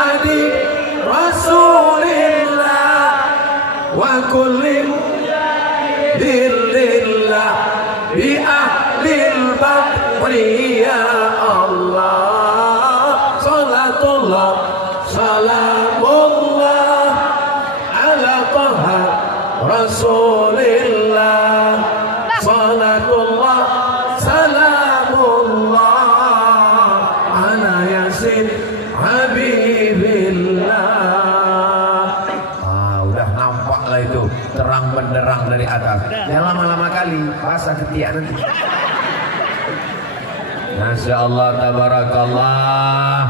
Muhammadi Rasulillah wa kulli mujahidillah bi ahlil badri ya Allah. Salatullah salamullah ala taha Rasulillah. Salatullah salamullah ala yasin habibillah. Udah nampak lah itu terang benderang dari atas. Jangan lama-lama kali basah ketiak nanti. Masya Allah tabarakallah.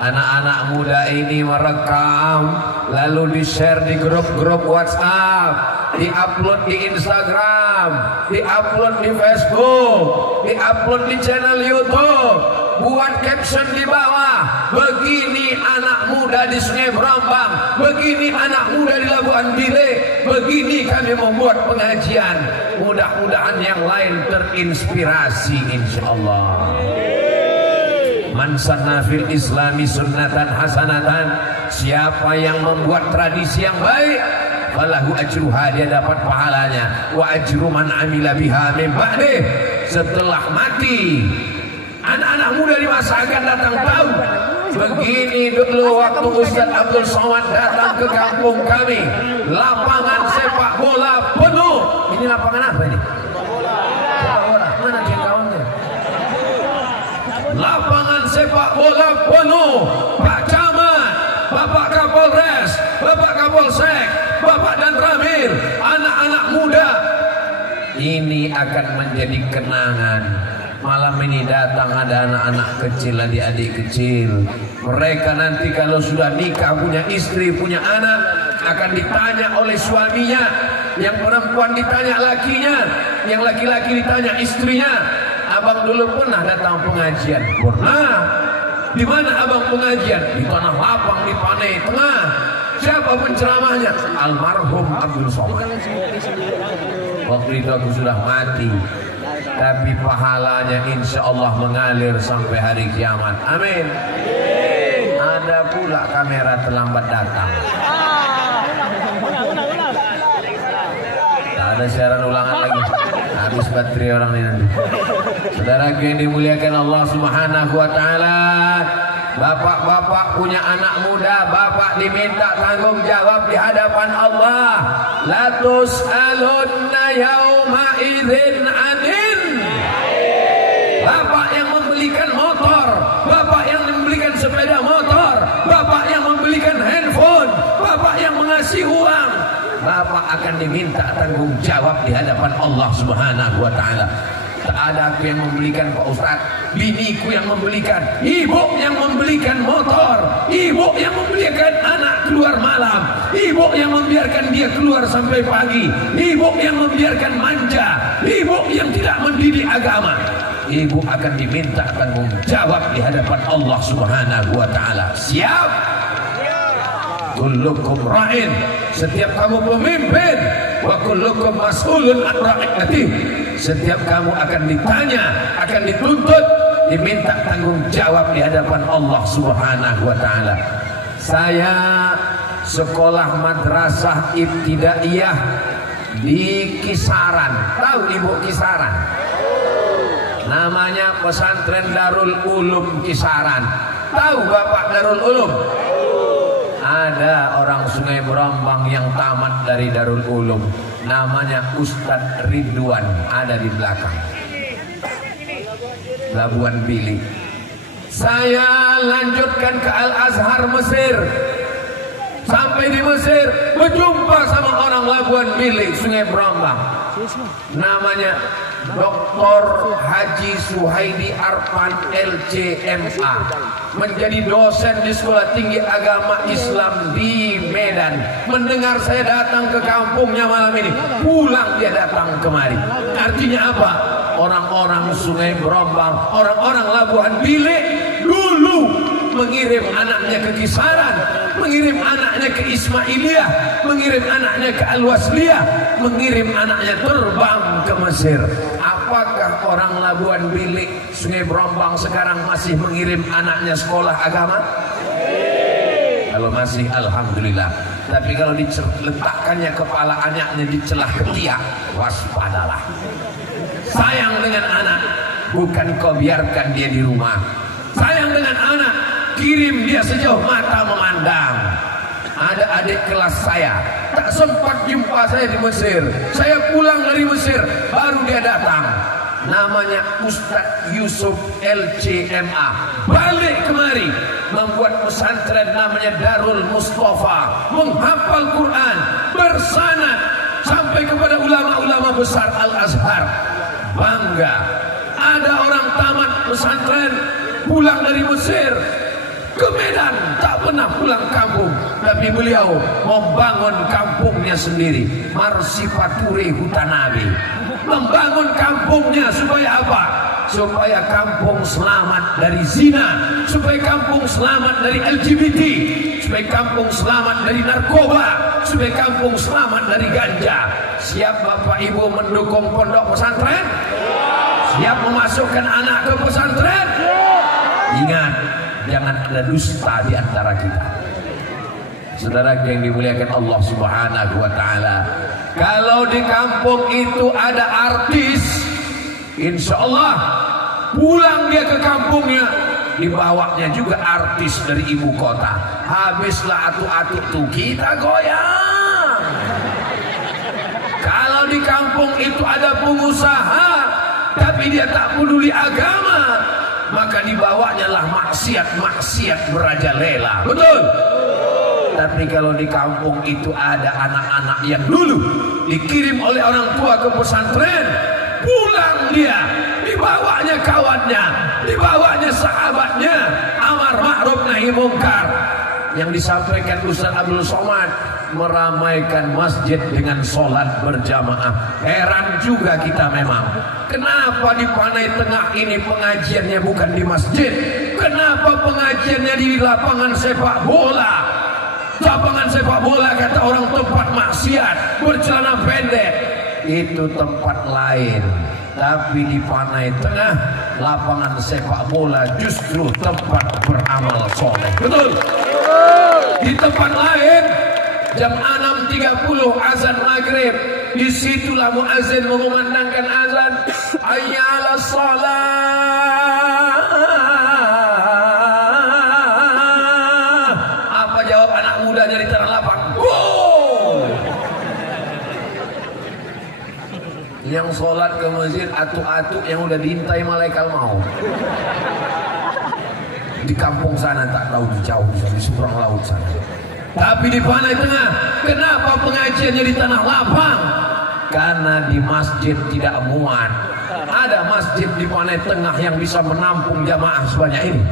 Anak-anak muda ini merekam lalu di-share di grup-grup WhatsApp, di-upload di Instagram, di-upload di Facebook, di-upload di channel YouTube, buat caption di bawah, begini anak muda di Sungai Brambang, begini anak muda di Labuan Bilik, begini kami membuat pengajian. Mudah-mudahan yang lain terinspirasi insyaallah. Man sanna fil islami sunnatan hasanatan, siapa yang membuat tradisi yang baik, falahu ajruha, dia dapat pahalanya, wa ajru man amila biha min ba'dih, setelah mati. Anak-anak muda di masa akan datang tahu. Begini dulu waktu Ustaz Abdul Somad datang ke kampung kami, lapangan sepak bola penuh. Ini lapangan apa ini? Sepak bola. Mana jengkawannya? Lapangan sepak bola penuh. Pak Camat, Bapak Kapolres, Bapak Kapolsek, Bapak dan Ramil, anak-anak muda. Ini akan menjadi kenangan. Malam ini datang ada anak-anak kecil, adik-adik kecil. Mereka nanti kalau sudah nikah, punya istri, punya anak, akan ditanya oleh suaminya. Yang perempuan ditanya lakinya, yang laki-laki ditanya istrinya. Abang dulu pernah datang pengajian? Pernah. Di mana abang pengajian? Di Tanah Lapang, di Panai Tengah. Siapa penceramahnya? Almarhum Abdul Somad. Waktu itu aku sudah mati, tapi pahalanya insya Allah mengalir sampai hari kiamat. Amin. Ada pula kamera terlambat datang. Tak ada siaran ulangan lagi. Habis baterai orang ini nanti. Saudara yang dimuliakan Allah Subhanahu wa taala, bapak-bapak punya anak muda, bapak diminta tanggung jawab di hadapan Allah. La tus'alunna yauma idzin anin. Bapak yang membelikan motor, bapak yang membelikan sepeda motor, bapak yang membelikan handphone, bapak yang mengasih uang, bapak akan diminta tanggung jawab di hadapan Allah Subhanahu wa taala. Tak ada aku yang membelikan Pak Ustadz, biniku yang membelikan, ibu yang membelikan motor, ibu yang membelikan anak keluar malam, ibu yang membiarkan dia keluar sampai pagi, ibu yang membiarkan manja, ibu yang tidak mendidik agama. Ibu akan diminta tanggung jawab di hadapan Allah Subhanahu wa taala. Siap? Kullukum ra'in, setiap kamu pemimpin, wa kullukum mas'ulun an ra'iyatihi, setiap kamu akan ditanya, akan dituntut, diminta tanggung jawab di hadapan Allah Subhanahu wa taala. Saya sekolah madrasah ibtidaiyah di Kisaran. Tahu Ibu Kisaran? Namanya Pesantren Darul Ulum Kisaran. Tahu Bapak Darul Ulum? Ada orang Sungai Brambang yang tamat dari Darul Ulum, namanya Ustadz Ridwan, ada di belakang Labuan Bilik. Saya lanjutkan ke Al-Azhar Mesir. Sampai di Mesir berjumpa sama orang Labuan Bilik, Sungai Brambang, namanya Dr. Haji Suhaidi Arfan LCMA, menjadi dosen di Sekolah Tinggi Agama Islam di Medan. Mendengar saya datang ke kampungnya malam ini, pulang dia datang kemari. Artinya apa? Orang-orang Sungai Brambang, orang-orang Labuan Bilik dulu mengirim anaknya ke Kisaran, mengirim anaknya ke Ismailiyah, mengirim anaknya ke Al-Wasliyah, mengirim anaknya terbang ke Mesir. Apakah orang Labuan Bilik, Sungai Brambang sekarang masih mengirim anaknya sekolah agama? masih alhamdulillah. Tapi kalau diletakkannya kepala anaknya di celah ketiak, waspadalah. Sayang dengan anak, bukan kau biarkan dia di rumah. Sayang dengan anak, kirim dia sejauh mata memandang. Ada adik kelas saya, tak sempat jumpa saya di Mesir. Saya pulang dari Mesir, baru dia datang. Namanya Ustadz Yusuf LCMA. Balik kemari, membuat pesantren namanya Darul Mustafa, menghafal Quran, bersanad sampai kepada ulama-ulama besar Al-Azhar. Bangga. Ada orang tamat pesantren, pulang dari Mesir ke Medan, tak pernah pulang kampung, tapi beliau membangun kampungnya sendiri. Marsipature Hutan Nabi, membangun kampungnya supaya apa? Supaya kampung selamat dari zina, supaya kampung selamat dari LGBT, supaya kampung selamat dari narkoba, supaya kampung selamat dari ganja. Siap Bapak Ibu mendukung pondok pesantren? Siap memasukkan anak ke pesantren? Ingat, jangan ada dusta di antara kita. Saudara yang dimuliakan Allah Subhanahu wa taala, kalau di kampung itu ada artis, insya Allah pulang dia ke kampungnya, dibawanya juga artis dari ibu kota. Habislah atu-atu tuh kita goyang. Kalau di kampung itu ada pengusaha, tapi dia tak peduli agama, maka dibawanya lah maksiat merajalela. Betul? Tapi kalau di kampung itu ada anak-anak yang dulu dikirim oleh orang tua ke pesantren, pulang dia, dibawanya kawannya, dibawanya sahabatnya, amar ma'ruf nahi mungkar. Yang disampaikan Ustaz Abdul Somad, meramaikan masjid dengan sholat berjamaah. Heran juga kita memang, kenapa di Panai Tengah ini pengajiannya bukan di masjid? Kenapa pengajiannya di lapangan sepak bola? Lapangan sepak bola kata orang tempat maksiat, bercelana pendek. Itu tempat lain. Tapi di Panai Tengah, lapangan sepak bola justru tempat beramal soleh. Betul? Di tempat lain, jam 6.30 azan maghrib, disitulah muazin mengumandangkan azan, hayya 'alas shalah. Apa jawab anak mudanya di tanah lapang? Go! Yang sholat ke masjid atu-atu yang udah diintai malaikat maut. Di kampung sana tak tahu, di jauh di seberang laut sana. Tapi di Panai Tengah, kenapa pengajiannya di tanah lapang? Karena di masjid tidak muat. Ada masjid di Panai Tengah yang bisa menampung jamaah sebanyak ini?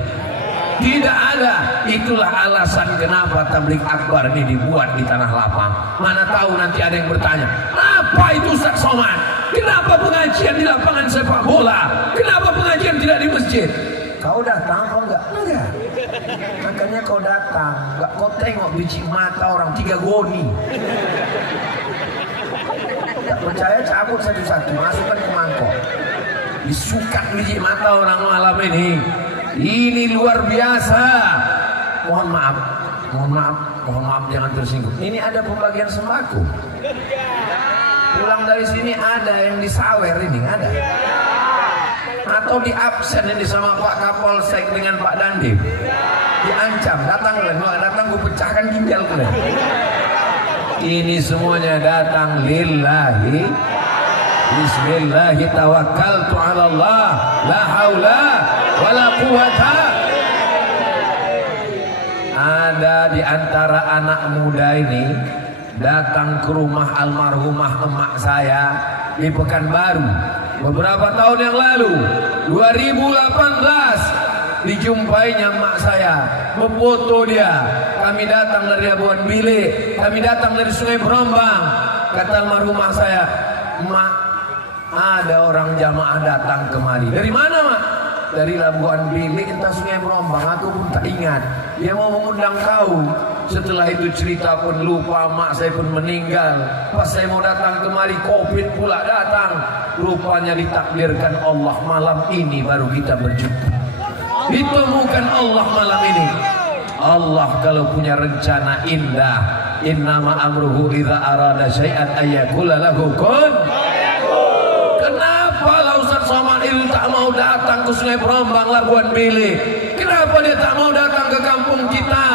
Tidak ada. Itulah alasan kenapa tabligh akbar ini dibuat di tanah lapang. Mana tahu nanti ada yang bertanya, apa itu Ustaz Somad? Kenapa pengajian di lapangan sepak bola? Kenapa pengajian tidak di masjid? Kau datang kau enggak? Enggak. Makanya kau datang, enggak kau tengok biji mata orang 3 goni. Tak percaya cabut satu-satu, masukkan ke mangkok. Disukat biji mata orang malam ini. Ini luar biasa. Mohon maaf jangan tersinggung. Ini ada pembagian sembako. Pulang dari sini ada yang disawer ini, ada. Atau di absen ini sama Pak Kapolsek dengan Pak Dandim, diancam, datang kalian, mau datang gue pecahkan ginjal kalian. Ini semuanya datang lillahi, bismillahi tawakkaltu ala Allah, la haula wala quwata. Ada di antara anak muda ini datang ke rumah almarhumah emak saya di Pekanbaru beberapa tahun yang lalu, 2018. Dijumpai emak saya, memfoto dia. Kami datang dari Labuan Bilik, kami datang dari Sungai Berombang. Kata almarhumah saya, emak, ada orang jamaah datang kemari. Dari mana, mak? Dari Labuan Bilik entah Sungai Berombang, aku pun tak ingat. Dia mau mengundang kau. Setelah itu cerita pun lupa, mak saya pun meninggal. Pas saya mau datang kemari, Covid pula datang. Rupanya ditakdirkan Allah malam ini baru kita berjumpa. Ditemukan Allah malam ini. Allah kalau punya rencana indah, innama amruhu idza arada syai'an ayyaqula lahu kun. Kenapa Ustaz Somad itu tak mau datang ke Sungai Berombang Labuan Bilik? Kenapa dia tak mau datang ke kampung kita?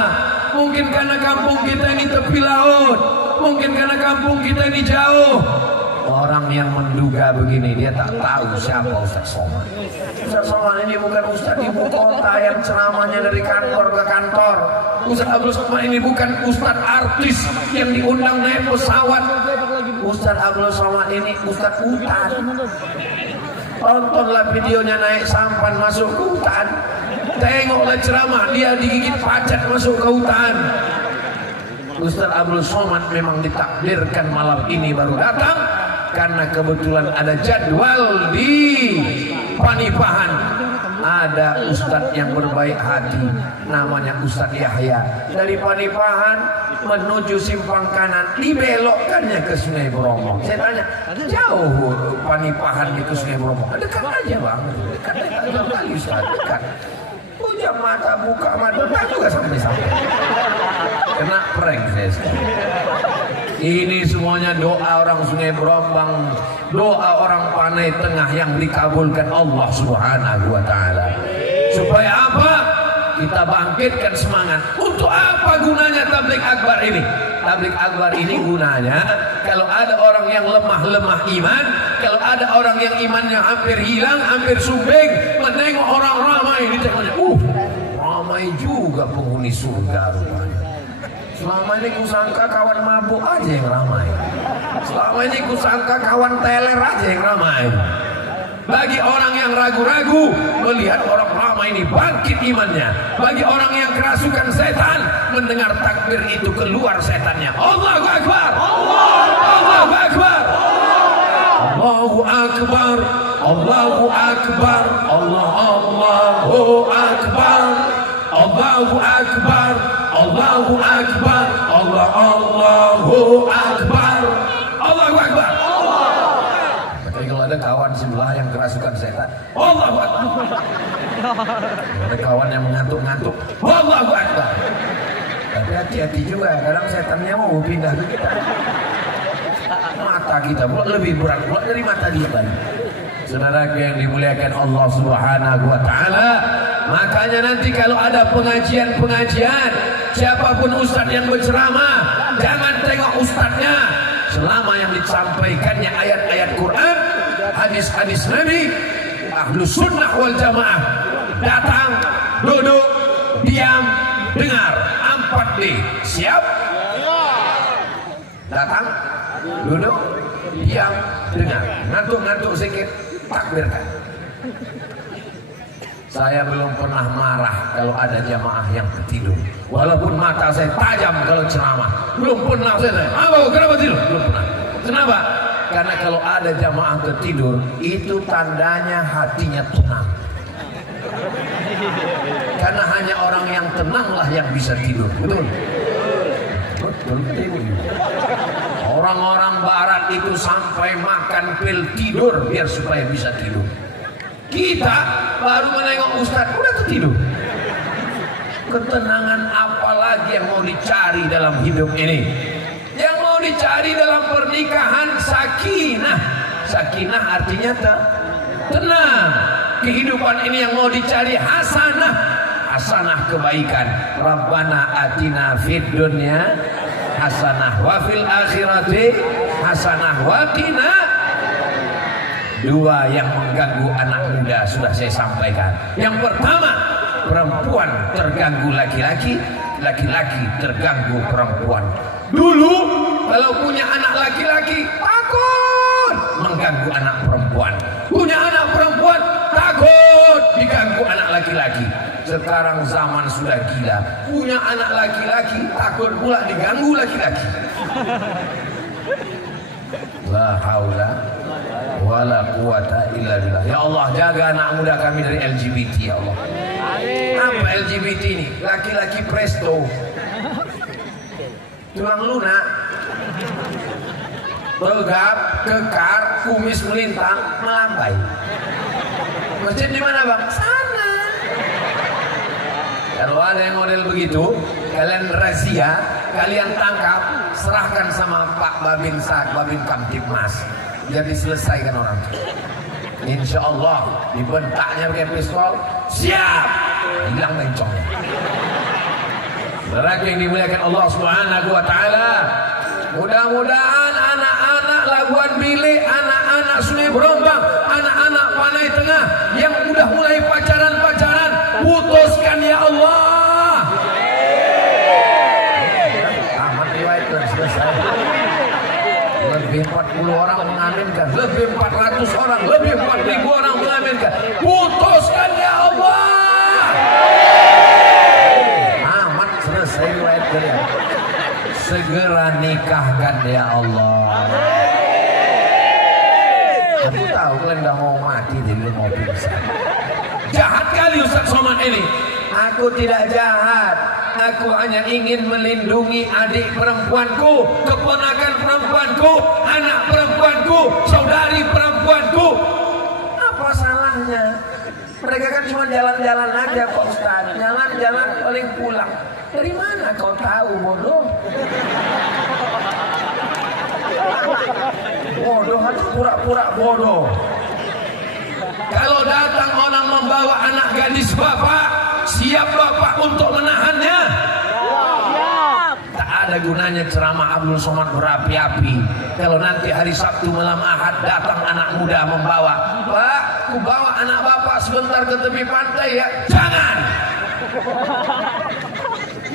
Mungkin karena kampung kita ini tepi laut, mungkin karena kampung kita ini jauh. Orang yang menduga begini, dia tak tahu siapa Ustaz Somad. Ustaz Somad ini bukan Ustaz ibu kota yang ceramahnya dari kantor ke kantor. Ustaz Abdul Somad ini bukan Ustaz artis yang diundang naik pesawat. Ustaz Abdul Somad ini Ustaz hutan. Tontonlah videonya naik sampan masuk ke hutan. Tengoklah ceramah, dia digigit pacat masuk ke hutan. Ustaz Abdul Somad memang ditakdirkan malam ini baru datang karena kebetulan ada jadwal di Panipahan. Ada ustadz yang berbaik hati, namanya Ustadz Yahya. Dari Panipahan menuju simpang kanan, dibelokkannya ke Sungai Berombong. Saya tanya, jauh Panipahan itu Sungai Berombong? Dekat aja bang, dekat kali Ustadz, dekat. Punya mata buka mata juga sampai-sampai. Kena prank saya sekarang. Ini semuanya doa orang Sungai Berombang, doa orang Panai Tengah yang dikabulkan Allah Subhanahu wa taala. Supaya apa? Kita bangkitkan semangat. Untuk apa gunanya tabligh akbar ini? Tabligh akbar ini gunanya kalau ada orang yang lemah iman, kalau ada orang yang imannya hampir hilang, hampir sumbing, menengok orang ramai di tengahnya. Ramai juga penghuni surga rupanya. Selama ini kusangka kawan mabuk aja yang ramai. Selama ini kusangka kawan teler aja yang ramai. Bagi orang yang ragu-ragu melihat orang ramai ini bangkit imannya. Bagi orang yang kerasukan setan mendengar takbir itu keluar setannya. Allahu Akbar. Allahu Akbar. Allahu Akbar. Allahu Akbar. Allahu Akbar. Allahu Akbar. Allahu Akbar. Allahu Akbar. Allahu Akbar. Tapi kalau ada kawan sebelah yang kerasukan setan, Allahu Akbar. Ada kawan yang mengantuk-ngantuk, Allahu Akbar. Tapi hati-hati juga, kadang setannya mau pindah ke kita. Mata kita pula lebih berat pula dari mata dia tadi. Saudara yang dimuliakan Allah Subhanahu wa taala, makanya nanti kalau ada pengajian, siapapun ustadz yang berceramah, jangan tengok ustadznya. Selama yang disampaikannya ayat-ayat Quran, hadis-hadis Nabi, Ahlus Sunnah wal Jamaah, datang, duduk, diam, dengar, 4D. Siap? Datang, duduk, diam, dengar. Ngantuk-ngantuk sedikit, takbirkan. Saya belum pernah marah kalau ada jamaah yang tertidur. Walaupun mata saya tajam kalau ceramah. Belum pernah saya. Kenapa tidur? Belum pernah. Kenapa? Karena kalau ada jamaah tertidur, itu tandanya hatinya tenang. Karena hanya orang yang tenanglah yang bisa tidur. Betul? Betul. Orang-orang barat itu sampai makan pil tidur biar supaya bisa tidur. Kita baru menengok ustadz udah tertidur. Ketenangan apa lagi yang mau dicari dalam hidup ini? Yang mau dicari dalam pernikahan sakinah. Sakinah artinya tenang. Kehidupan ini yang mau dicari hasanah. Hasanah kebaikan. Rabbana atina fid dunya hasanah wa fil akhirati hasanah wa qina. Dua yang mengganggu anak muda sudah saya sampaikan. Yang pertama, perempuan terganggu laki-laki, laki-laki terganggu perempuan. Dulu kalau punya anak laki-laki takut mengganggu anak perempuan. Punya anak perempuan takut diganggu anak laki-laki. Sekarang zaman sudah gila. Punya anak laki-laki takut pula diganggu laki-laki. La haula wala quwata illa billah. Ya Allah, jaga anak muda kami dari LGBT ya Allah. Apa LGBT ini? Laki-laki presto, tulang lunak, begap, kekar, kumis melintang, melambai. Masjid di mana bang? Sana. Kalau ada yang model begitu, kalian razia, kalian tangkap, serahkan sama Pak Babin Sak, Babin Kamtibmas, biar diselesaikan orang itu. Insya Allah dibentaknya pakai pistol, siap, hilang bencongnya. Saudara yang dimuliakan Allah Subhanahu wa taala, mudah-mudahan anak-anak Labuan Bilik, anak-anak Sungai Berombang, anak-anak Panai Tengah yang udah mulai pacaran-pacaran, putuskan ya Allah. Tamat riwayat dan selesai. Lebih 40 orang mengaminkan, lebih 400 orang, lebih 4.000 orang mengaminkan. Putuskan ya Allah. Amat selesai riwayat kalian. Segera nikahkan ya Allah. Aku tahu kalian udah mau mati, jadi mau pingsan. Jahat kali Ustaz Somad ini. Aku tidak jahat. Aku hanya ingin melindungi adik perempuanku, keponakan perempuanku, anak perempuanku, saudari perempuanku. Apa salahnya? Mereka kan cuma jalan-jalan aja Pak Ustaz. Jalan-jalan paling pulang. Dari mana kau tahu bodoh? Bodoh atau pura-pura bodoh. Kalau datang orang membawa anak gadis bapak, siap bapak untuk menahannya? Tak ada gunanya ceramah Abdul Somad berapi-api. Kalau nanti hari Sabtu malam Ahad datang anak muda membawa, Pak, aku bawa anak bapak sebentar ke tepi pantai ya. Jangan.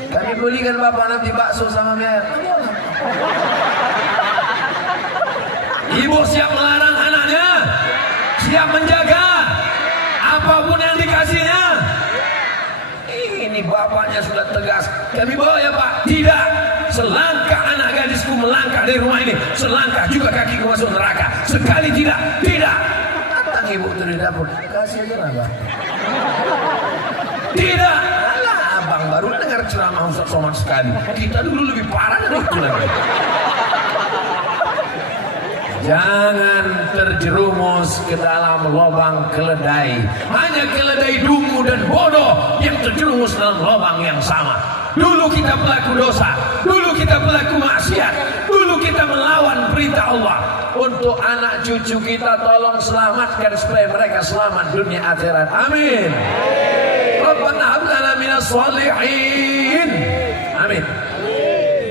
Kami belikan bapak nanti bakso sama mie ayam. Ibu siap melarang anaknya, siap menjaga apapun yang dikasihnya. Ini bapaknya sudah tegas. Kami bawa ya Pak. Tidak. Selangkah anak gadisku melangkah dari rumah ini, selangkah juga kakiku masuk neraka. Sekali tidak. Tidak. Datang ibu dari dapur. Kasih aja lah Bang. Tidak. Alah, abang baru dengar ceramah Ustaz Somad sekali. Kita dulu lebih parah dari itu lagi. Jangan terjerumus ke dalam lubang keledai. Hanya keledai dungu dan bodoh yang terjerumus dalam lubang yang sama. Dulu kita pelaku dosa, dulu kita pelaku maksiat, dulu kita melawan perintah Allah. Untuk anak cucu kita tolong selamatkan supaya mereka selamat dunia akhirat. Amin. Rabbana hab lana minas shalihin. Amin.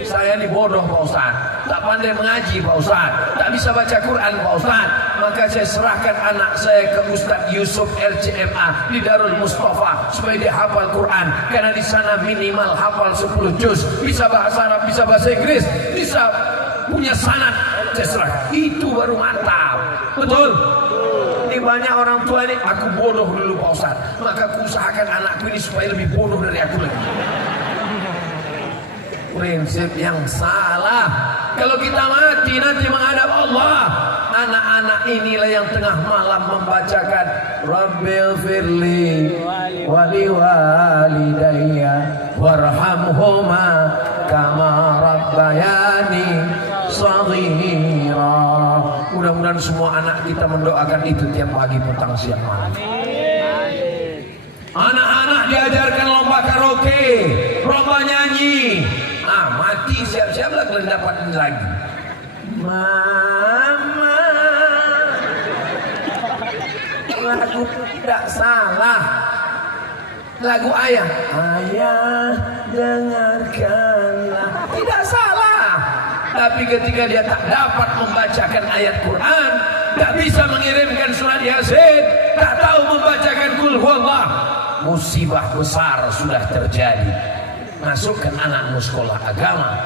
Saya ini bodoh Pak Ustaz, tak pandai mengaji Pak Ustaz, tak bisa baca Quran Pak Ustaz. Maka saya serahkan anak saya ke Ustaz Yusuf RCMA di Darul Mustafa supaya dia hafal Quran. Karena di sana minimal hafal 10 juz, bisa bahasa Arab, bisa bahasa Inggris, bisa punya sanad. Saya serahkan. Itu baru mantap. Betul? Ini banyak orang tua ini, aku bodoh dulu Pak Ustaz, maka aku usahakan anakku ini supaya lebih bodoh dari aku lagi. Prinsip yang salah. Kalau kita mati nanti menghadap Allah, anak-anak inilah yang tengah malam membacakan Rabbil firli wali walidayya warhamhuma kama rabbayani shaghira. Mudah-mudahan semua anak kita mendoakan itu tiap pagi, petang, siang, malam. Anak-anak diajarkan lomba karaoke, lomba nyanyi. Mati siap-siaplah kalian dapat lagi. Mama, lagu tidak salah. Lagu ayah, ayah dengarkanlah, tidak salah. Tapi ketika dia tak dapat membacakan ayat Quran, tak bisa mengirimkan surat Yasin, tak tahu membacakan Qul Huwallah, musibah besar sudah terjadi. Masukkan anakmu sekolah agama.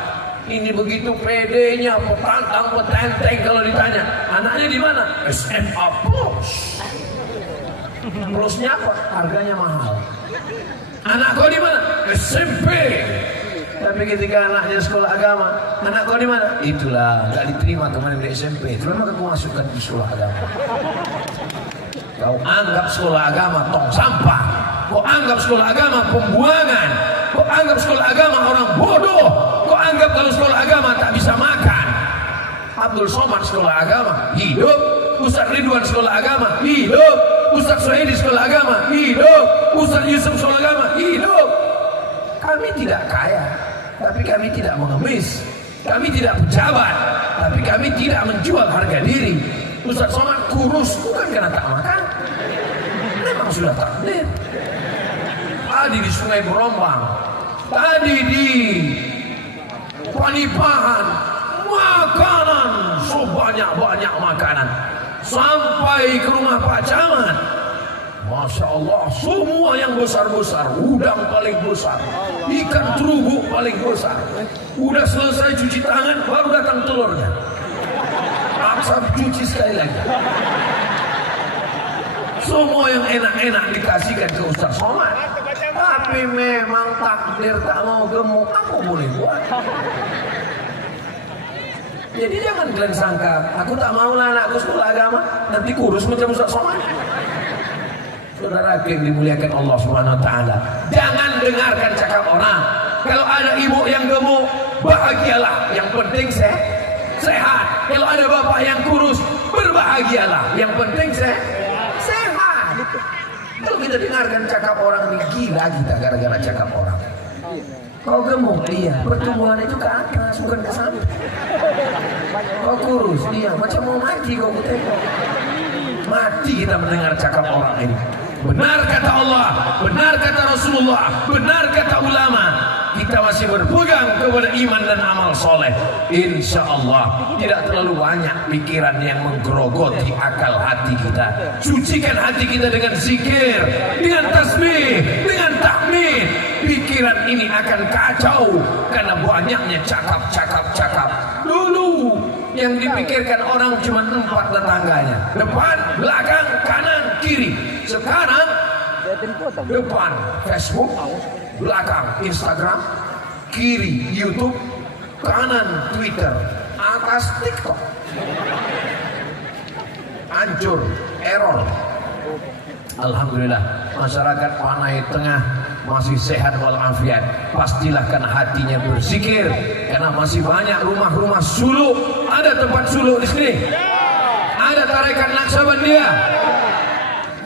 Ini begitu pedenya, petantang petenteng kalau ditanya, anaknya di mana? SMA Plus. Plusnya apa? Harganya mahal. Anak kau di mana? SMP. Tapi ketika anaknya sekolah agama, anak kau di mana? Itulah, nggak diterima kemarin di SMP. Itulah maka kau masukkan di sekolah agama. Kau anggap sekolah agama tong sampah. Kau anggap sekolah agama pembuangan. Kau anggap sekolah agama orang bodoh. Kau anggap kalau sekolah agama tak bisa makan. Abdul Somad sekolah agama hidup. Ustaz Ridwan sekolah agama hidup. Ustaz Suhaidi sekolah agama hidup. Ustaz Yusuf sekolah agama hidup. kami tidak kaya, tapi kami tidak mengemis. Kami tidak pejabat, tapi kami tidak menjual harga diri. Ustaz Somad kurus bukan karena tak makan, memang sudah takdir. Tadi di Sungai Berombang, tadi di Panipahan, makanan sebanyak-banyak makanan, sampai ke rumah Pak Camat. Masya Allah, semua yang besar-besar, udang paling besar, ikan terubuk paling besar. Udah selesai cuci tangan, baru datang telurnya. Paksa cuci sekali lagi. Semua yang enak-enak dikasihkan ke Ustaz Somad. Tapi memang takdir tak mau gemuk, apa boleh buat? Jadi jangan kalian sangka, aku tak mau lah anakku sekolah agama, nanti kurus macam Ustaz Somad. Saudara yang dimuliakan Allah Subhanahu wa taala, jangan dengarkan cakap orang. Kalau ada ibu yang gemuk, bahagialah, yang penting sehat. Kalau ada bapak yang kurus, berbahagialah, yang penting sehat. Kalau kita dengarkan cakap orang, ini gila kita gara-gara cakap orang. Kau gemuk, iya, pertumbuhan itu ke atas, bukan ke samping. Kau kurus, iya, macam mau mati kau tengok. Mati kita mendengar cakap orang ini. Benar kata Allah, benar kata Rasulullah, benar kata ulama. Kita masih berpegang kepada iman dan amal soleh. Insya Allah tidak terlalu banyak pikiran yang menggerogoti akal hati kita. Sucikan hati kita dengan zikir, dengan tasbih, dengan tahmid. Pikiran ini akan kacau karena banyaknya cakap. Dulu yang dipikirkan orang cuma 4 tetangganya, depan, belakang, kanan, kiri. Sekarang depan Facebook, belakang Instagram, kiri YouTube, kanan Twitter, atas TikTok. Hancur, error. Alhamdulillah masyarakat Panai Tengah masih sehat walafiat. Pastilah karena hatinya berzikir, karena masih banyak rumah-rumah suluk. Ada tempat suluk di sini, ada tarekat Naksabandia.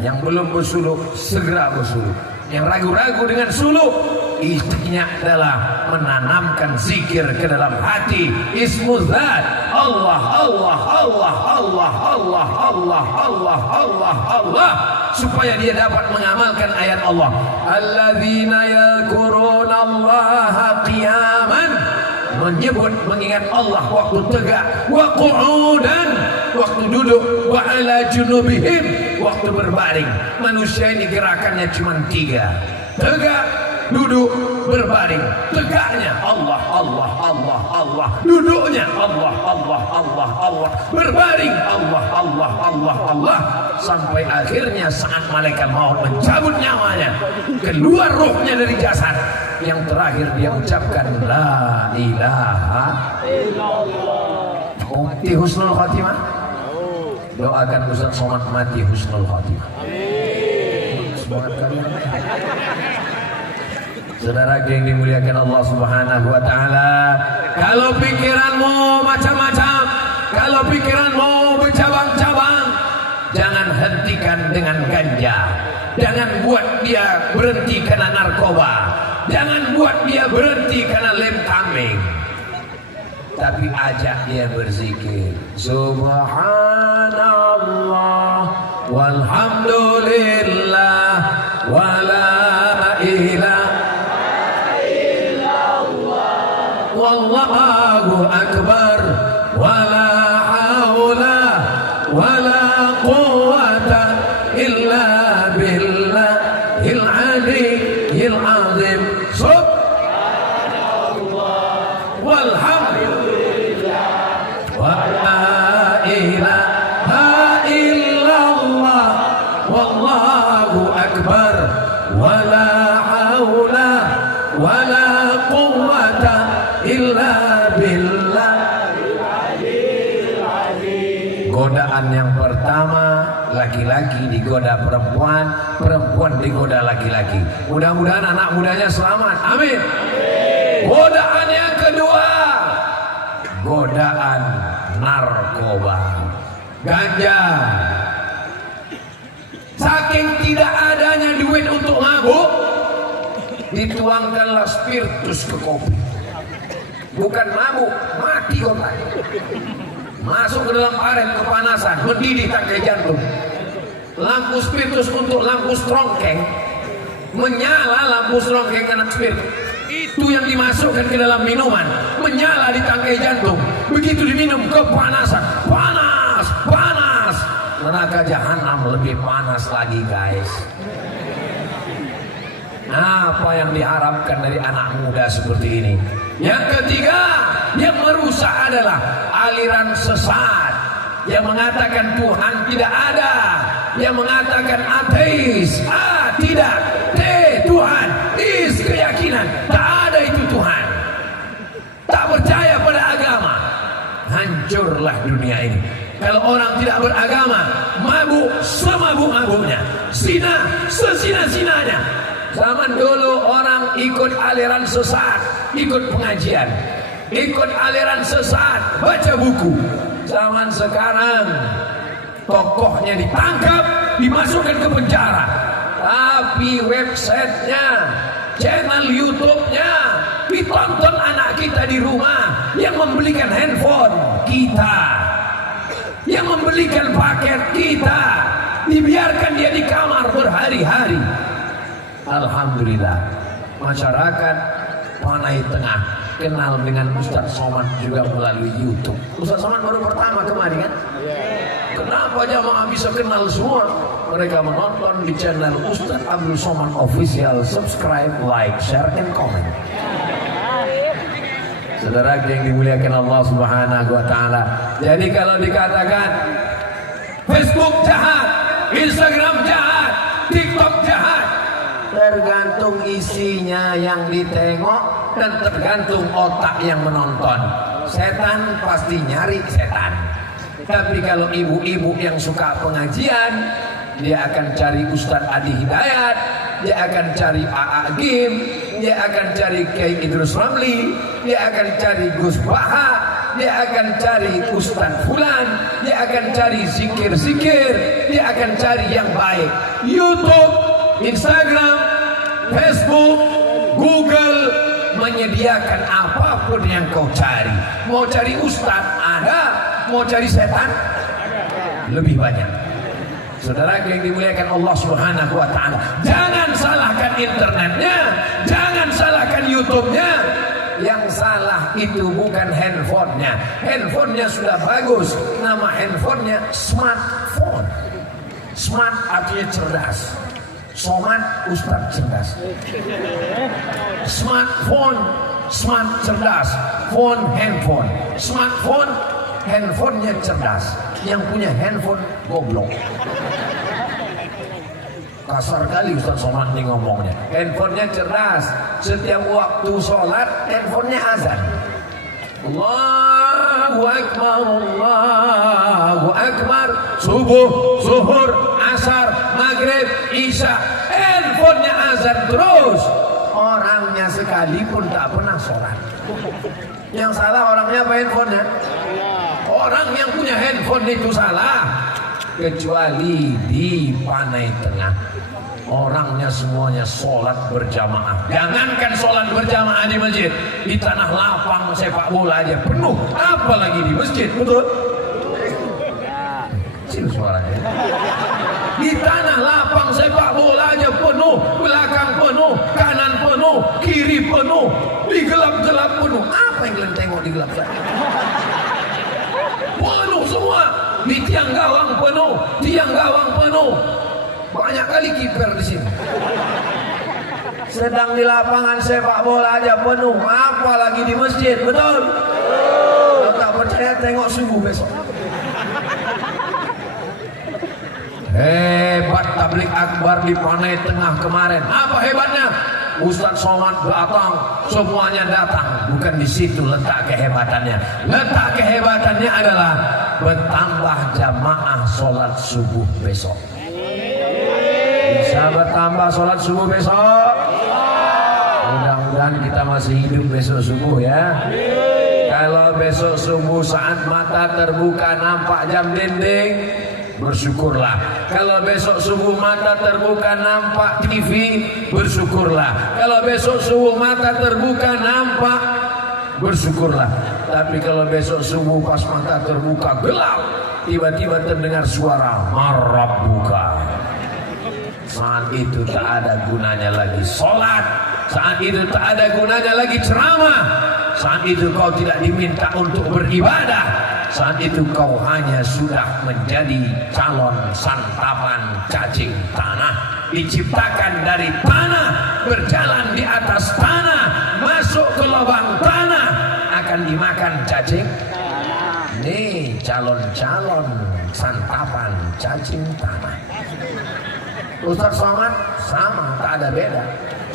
Yang belum bersuluk segera bersuluk. Yang ragu-ragu dengan suluk, istrinya adalah menanamkan zikir ke dalam hati. Ismuzat Allah, Allah, Allah, Allah, Allah, Allah, Allah, Allah, Allah, supaya dia dapat mengamalkan ayat Allah. Alladzina yadhkuruna Allaha qiyaman, menyebut mengingat Allah waktu tegak, wa qu'udan, waktu duduk, wa ala junubihim, waktu berbaring. Manusia ini gerakannya cuma 3: tegak, duduk, berbaring. Tegaknya Allah, Allah, Allah, Allah. Duduknya Allah, Allah, Allah, Allah. Berbaring Allah, Allah, Allah, Allah. Sampai akhirnya saat malaikat maut mencabut nyawanya, keluar ruhnya dari jasad, yang terakhir dia ucapkan la ilaha illallah. Mati husnul khatimah. Doakan Ustaz Somad mati husnul khatimah. Semangat kalian. Saudara yang dimuliakan Allah Subhanahu wa taala, kalau pikiranmu macam-macam, kalau pikiranmu bercabang-cabang, jangan hentikan dengan ganja. Jangan buat dia berhenti karena narkoba. Jangan buat dia berhenti karena lem kambing. Tapi ajak dia berzikir. Subhanallah walhamdulillah wala ilaha illallah wallahu akbar wala haula wala quwwata illa billahil aliyyil azim. Subhanallah walhamdulillah wala ilaha illallah wallahu akbar wala haula wala quwwata illa billahil aliyyil azim. Godaan yang pertama, laki-laki digoda perempuan, perempuan digoda laki-laki. Mudah-mudahan anak mudanya selamat. Amin. Godaan yang kedua, godaan narkoba, ganja. Saking tidak adanya duit untuk mabuk, itu tuangkanlah spiritus ke kopi. Bukan mabuk, mati otak. Masuk ke dalam aren kepanasan, mendidih tangkai jantung. Lampu spiritus untuk lampu strongkeng, menyala lampu strongkeng karena spiritus. Itu yang dimasukkan ke dalam minuman, menyala di tangkai jantung. Begitu diminum, kepanasan, panas, panas. Neraka jahanam lebih panas lagi, guys. Apa yang diharapkan dari anak muda seperti ini? Yang ketiga, yang merusak adalah aliran sesat yang mengatakan Tuhan tidak ada, yang mengatakan ateis. Tidak. Tuhan is keyakinan, tak ada itu Tuhan. Tak percaya pada agama. Hancurlah dunia ini. Kalau orang tidak beragama, mabuk semabuk-mabuknya, zina sezina-zinanya. Zaman dulu orang ikut aliran sesat, ikut pengajian, ikut aliran sesat, baca buku. Zaman sekarang tokohnya ditangkap, dimasukkan ke penjara, tapi websitenya, channel YouTube-nya ditonton anak kita di rumah, yang membelikan handphone kita, yang membelikan paket kita, dibiarkan dia di kamar berhari-hari. Alhamdulillah, masyarakat Panai Tengah kenal dengan Ustaz Somad juga melalui YouTube. Ustaz Somad baru pertama kemarin kan? Kenapa jamaah bisa kenal semua? Mereka menonton di channel Ustaz Abdul Somad Official. Subscribe, like, share, and comment. Saudara yang dimuliakan Allah Subhanahu wa Ta'ala. Jadi kalau dikatakan Facebook jahat, Instagram jahat, TikTok jahat, tergantung isinya yang ditengok dan tergantung otak yang menonton. Setan pasti nyari setan. Tapi kalau ibu-ibu yang suka pengajian, dia akan cari Ustadz Adi Hidayat, dia akan cari A.A. Gim, dia akan cari Kiai Idrus Ramli, dia akan cari Gus Baha, dia akan cari Ustadz Fulan, dia akan cari zikir-zikir, dia akan cari yang baik. YouTube, Instagram, Facebook, Google menyediakan apapun yang kau cari. Mau cari Ustadz ada, mau cari setan lebih banyak. Saudara yang dimuliakan Allah Subhanahu wa Ta'ala, jangan salahkan internetnya, jangan salahkan YouTube-nya. Yang salah itu bukan handphonenya. Handphonenya sudah bagus, nama handphonenya smartphone. Smart artinya cerdas, Somad Ustadz cerdas. Smartphone, smart cerdas, phone handphone. Smartphone, handphonenya cerdas. Yang punya handphone goblok. Kasar kali Ustaz Somad ini ngomongnya. Handphonenya cerdas. Setiap waktu sholat, handphonenya azan. Allahu Akbar, Allahu Akbar. Subuh, zuhur, asar, maghrib, isya. Handphonenya azan terus. Orangnya sekalipun tak pernah sholat. Yang salah orangnya apa handphonenya? Orang yang punya handphone itu salah. Kecuali di Panai Tengah, orangnya semuanya sholat berjamaah. Jangankan sholat berjamaah di masjid, di tanah lapang sepak bola aja penuh, apalagi di masjid. Betul? Kecil suaranya. Di tanah lapang sepak bola aja penuh, belakang penuh, kanan penuh, kiri penuh, di gelap-gelap penuh. Apa yang kalian tengok di gelap-gelap? Penuh semua. Di tiang gawang penuh, tiang gawang penuh. Banyak kali kiper di sini. Sedang di lapangan sepak bola aja penuh, apalagi di masjid. Betul? Kalau tak percaya tengok subuh besok. Hebat tablik akbar di Panai Tengah kemarin. Apa hebatnya? Ustaz Somad datang, semuanya datang. Bukan di situ letak kehebatannya. Letak kehebatannya adalah bertambah jamaah sholat subuh besok. Bisa bertambah sholat subuh besok? Mudah-mudahan kita masih hidup besok subuh ya. Kalau besok subuh saat mata terbuka nampak jam dinding, bersyukurlah. Kalau besok subuh mata terbuka nampak TV, bersyukurlah. Kalau besok subuh mata terbuka nampak, bersyukurlah. Tapi kalau besok subuh pas mata terbuka gelap, tiba-tiba terdengar suara marabbuka, saat itu tak ada gunanya lagi sholat, saat itu tak ada gunanya lagi ceramah, saat itu kau tidak diminta untuk beribadah, saat itu kau hanya sudah menjadi calon santapan cacing tanah, diciptakan dari tanah, berjalan di atas tanah, masuk ke lubang tanah, akan dimakan cacing. Nih calon-calon santapan cacing tanah. Ustaz Somad sama, tak ada beda.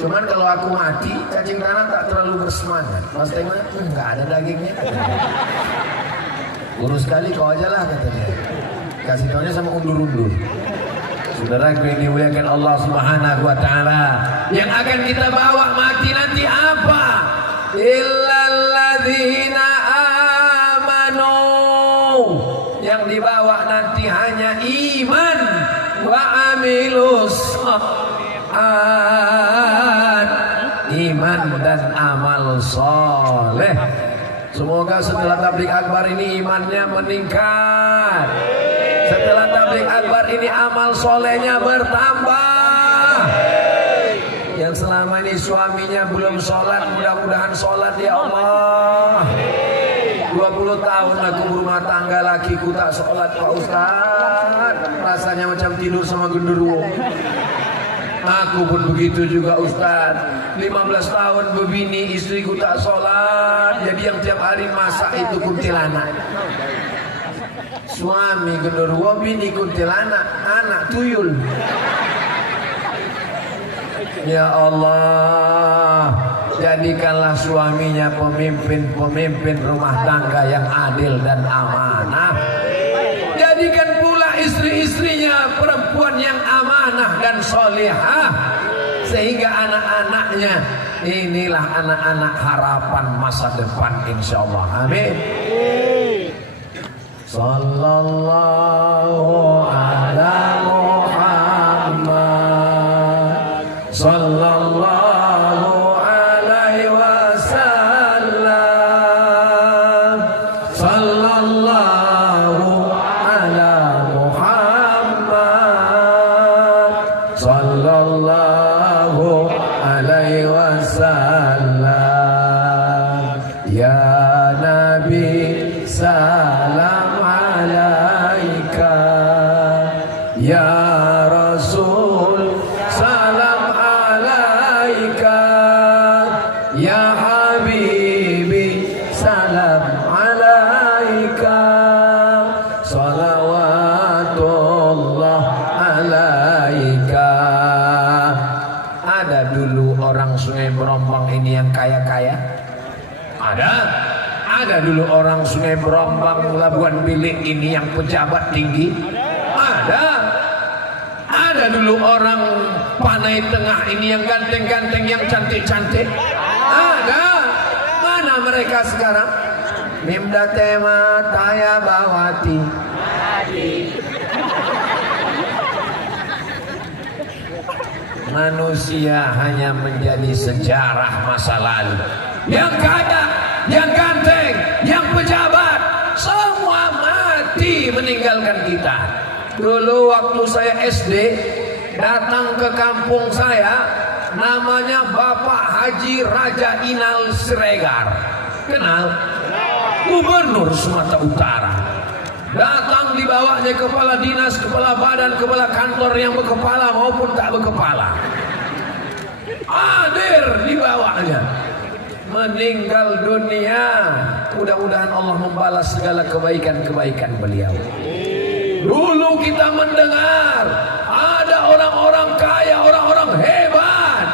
Cuman kalau aku mati, cacing tanah tak terlalu bersemangat. Mas Tengah, enggak ada dagingnya. Urus sekali kau aja lah katanya. Kasih taunya sama undur-undur. Saudara yang dimuliakan Allah Subhanahu wa taala, yang akan kita bawa mati nanti apa? Illalladzina amanu. Yang dibawa nanti hanya iman wa amilus iman dan amal soleh. Semoga setelah tabligh akbar ini imannya meningkat, setelah tabligh akbar ini amal solehnya bertambah. Yang selama ini suaminya belum sholat, mudah-mudahan sholat ya Allah. 20 tahun aku berumah tangga, lakiku tak sholat Pak Ustaz, rasanya macam tidur sama genderuwo. Aku pun begitu juga Ustaz. 15 tahun begini istriku tak sholat, jadi yang tiap hari masak itu kuntilanak. Suami genderuwo, bini kuntilanak, anak tuyul. Ya Allah, jadikanlah suaminya pemimpin rumah tangga yang adil dan amanah. Jadikan pula istri-istrinya perempuan yang amanah dan solihah, sehingga anak-anaknya inilah anak-anak harapan masa depan insyaallah. Amin. Sallallahu ala Muhammad, sallallahu alaihi wasallam, sallallahu ala Muhammad, sallallahu alaihi wasallam. Ya Nabi salam alaika, ya Rasul salam alaika, ya Habibi salam alaika, salawatullah alaika. Ada dulu orang Sungai Berombong ini yang kaya-kaya? Ada dulu orang Sungai Berombong Labuan Bilik ini yang pejabat tinggi? Ada dulu orang Panai Tengah ini yang ganteng-ganteng, yang cantik-cantik? Ada. Mana mereka sekarang? Mimda tema Taya Bawati. Manusia hanya menjadi sejarah masa lalu. Yang kaya, yang ganteng, yang pejabat, semua mati meninggalkan kita. Dulu waktu saya SD, datang ke kampung saya, namanya Bapak Haji Raja Inal Siregar. Kenal? Gubernur Sumatera Utara. Datang dibawanya kepala dinas, kepala badan, kepala kantor yang berkepala maupun tak berkepala. Hadir dibawanya. Meninggal dunia. Mudah-mudahan Allah membalas segala kebaikan-kebaikan beliau. Dulu kita mendengar ada orang-orang kaya, orang-orang hebat.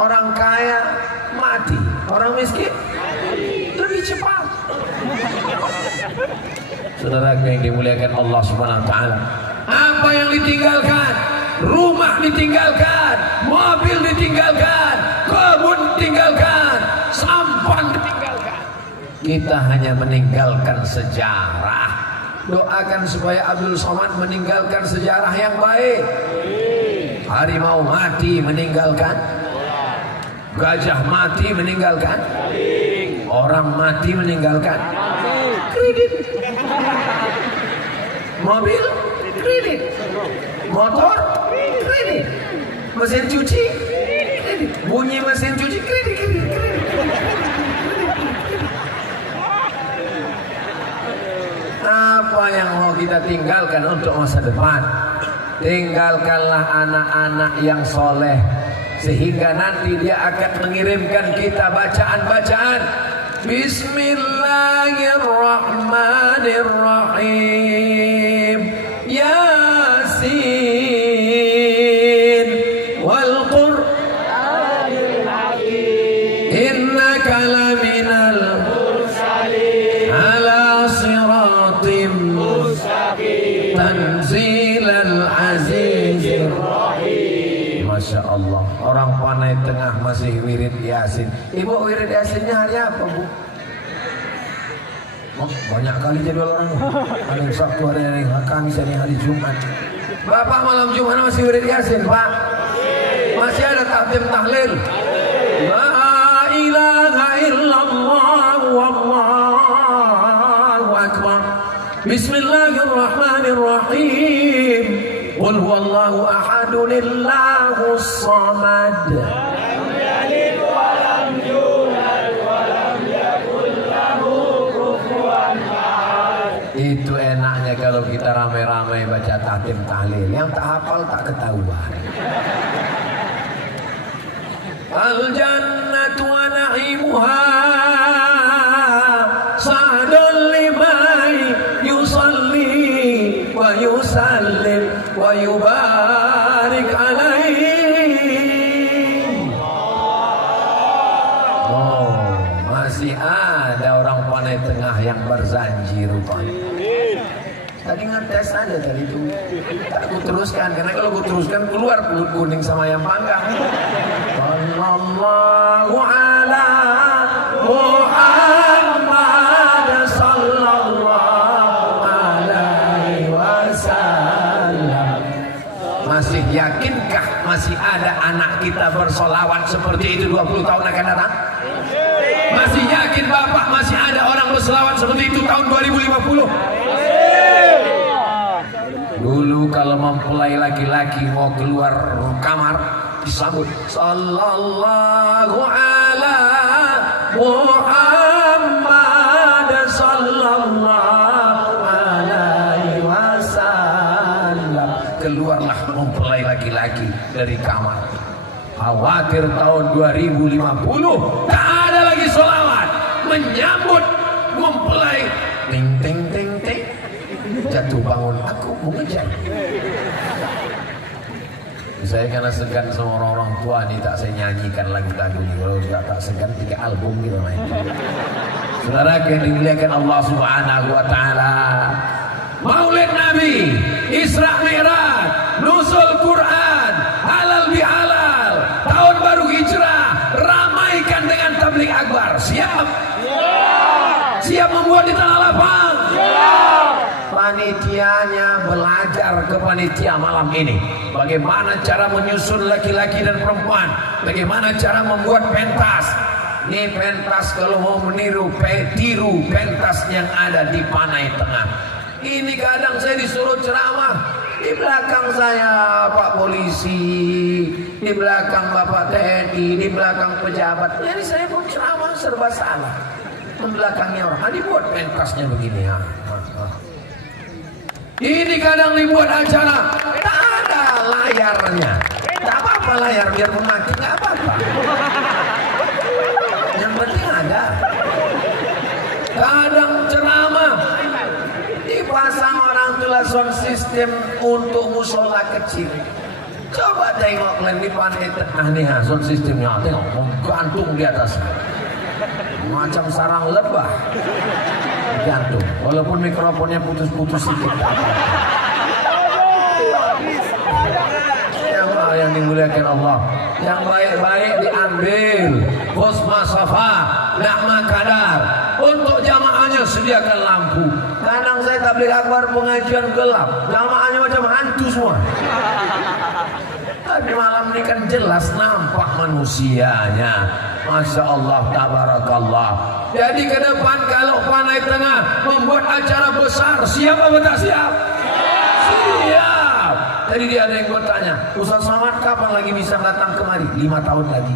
Orang kaya mati, orang miskin lebih cepat. Saudara yang dimuliakan Allah Subhanahu wa taala, apa yang ditinggalkan? Rumah ditinggalkan, mobil ditinggalkan, kebun ditinggalkan, sampan ditinggalkan. Kita hanya meninggalkan sejarah. Doakan supaya Abdul Somad meninggalkan sejarah yang baik. Harimau mati meninggalkan, gajah mati meninggalkan, orang mati meninggalkan, kredit, mobil kredit, motor kredit, mesin cuci kredit, bunyi mesin cuci kredit. Apa yang mau kita tinggalkan untuk masa depan? Tinggalkanlah anak-anak yang soleh, sehingga nanti dia akan mengirimkan kita bacaan-bacaan. Bismillahirrahmanirrahim. Yasin wal Qur'anil Hakim. Innaka laminal mursalin ala siratim mustaqim. Tanzilal azizir rahim. Masya Allah, orang Panai Tengah masih wirid Yasin. Ibu wirid Yasinnya hari apa, Bu? Oh, banyak kali jadwal orang. Hari Sabtu, hari Kamis, hari Jumat. Bapak malam Jumat masih wirid Yasin, Pak? Masih ada takdim tahlil. La ilaha illallah wallahu akbar. Bismillahirrahmanirrahim. Qul huwallahu ahadun illahus samad. Lam yalid wa lam yulad wa lam yakul lahu kufuwan ahad. Itu enaknya kalau kita ramai-ramai baca takdim tahlil. Yang tak hafal tak ketahuan. Al jannatu wa na'imuha sa'dun liman yusalli wa yusallim wa yubarik alaih. Oh, masih ada orang Panai Tengah yang berzanji rupanya. Tadi ngetes aja tadi itu. Tak ku teruskan, karena kalau ku teruskan keluar kulit kuning sama yang panggang. Sallallahu ala Muhammad sallallahu alaihi wasallam. Masih yakinkah masih ada anak kita bersolawat seperti itu 20 tahun akan datang? Masih yakin Bapak masih ada orang bersolawat seperti itu tahun 2050? Dulu kalau mempelai laki-laki mau keluar kamar disambut sallallahu ala Muhammad sallallahu alaihi wasallam. Keluarlah mempelai laki-laki dari kamar. Khawatir tahun 2050 tak ada lagi sholawat menyambut mempelai. Ting ting ting ting. Jatuh bangun, aku mau ngejar. Saya karena segan sama orang-orang tua nih, tak saya nyanyikan lagu-lagu ini. Kalau tidak tak segan 3 album gitu main. Saudara yang dimuliakan Allah Subhanahu wa taala. Maulid Nabi, Isra Mi'raj, Nuzul Quran, halal bihalal, tahun baru hijrah, ramaikan dengan tabligh akbar. Siap? Siap membuat di tanah lapang? Panitianya belajar ke panitia malam ini bagaimana cara menyusun laki-laki dan perempuan, bagaimana cara membuat pentas. Ini pentas kalau mau meniru, tiru pentas yang ada di Panai Tengah. Ini kadang saya disuruh ceramah, di belakang saya Pak Polisi, di belakang Bapak TNI, di belakang pejabat. Jadi saya mau ceramah serba salah, membelakangnya orang. Nah, dibuat pentasnya begini ya. Ini kadang dibuat acara, tak ada layarnya. Tak apa-apa layar, biar mati nggak apa-apa. Yang penting ada. Kadang ceramah dipasang orang tua sound system untuk musola kecil. Coba tengok di Panai Tengah nih, sound systemnya tengok menggantung di atas, macam sarang lebah. Gantung, walaupun mikrofonnya putus-putus sedikit. Yang dimuliakan Allah, yang baik-baik diambil. Khusma Safa, Na'ma Kadar. Untuk jamaahnya sediakan lampu. Kadang saya tabligh akbar pengajian gelap, jamaahnya macam hantu semua. Tapi malam ini kan jelas nampak manusianya. Masya Allah, tabarakallah. Jadi ke depan kalau Panai Tengah membuat acara besar, siap apa tak siap? Siap. Tadi dia ada yang bertanya, Ustaz Somad kapan lagi bisa datang kemari? 5 tahun lagi.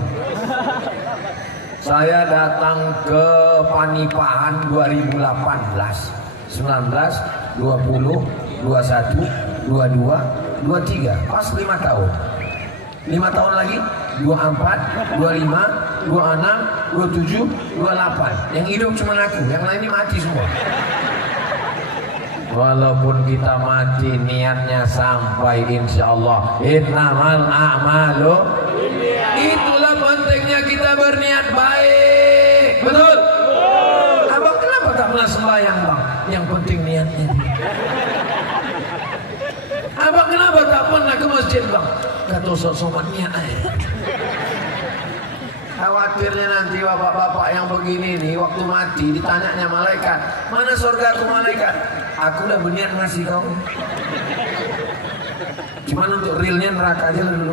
Saya datang ke Panipahan 2018, 19, 20, 21, 22, 23, pas 5 tahun. 5 tahun lagi 24, 25, 26, 27, 28. Yang hidup cuma aku, yang lain ini mati semua. Walaupun kita mati, niatnya sampai insyaallah. Innamal a'malu. Itulah pentingnya kita berniat baik. Betul? Abang kenapa tak pernah sembahyang bang? Yang penting niatnya. Abang kenapa tak pernah ke masjid bang? Kata Ustaz Somad niat aja. Khawatirnya nanti bapak-bapak yang begini nih waktu mati ditanyanya malaikat, mana surga aku malaikat? Aku udah berniat ngasih kau. Cuman untuk realnya neraka aja dulu.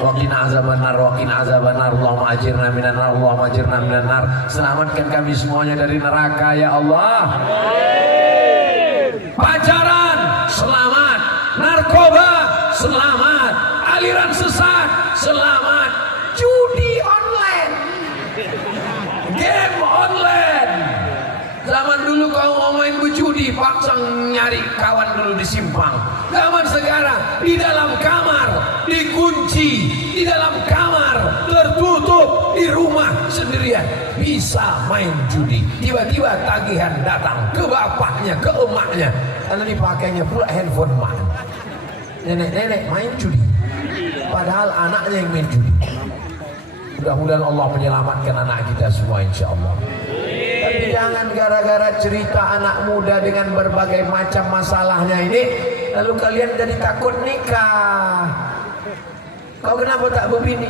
Waqina azabannar, waqina azabannar, Allahumma ajirna minan nar, Allahumma ajirna minan nar. Selamatkan kami semuanya dari neraka ya Allah. Pacaran selamat, narkoba selamat, aliran sesat selamat, judi online, game online. Zaman dulu kau mau main berjudi, paksa nyari kawan dulu di simpang. Zaman sekarang di dalam kamar, dikunci di dalam kamar, tertutup di rumah sendirian, bisa main judi. Tiba-tiba tagihan datang ke bapaknya, ke emaknya, lalu dipakainya pula handphone emak. Nenek-nenek main judi, padahal anaknya yang main judi. Mudah-mudahan Allah menyelamatkan anak kita semua insyaallah. Tapi jangan gara-gara cerita anak muda dengan berbagai macam masalahnya ini, lalu kalian jadi takut nikah. Kau kenapa tak berbini?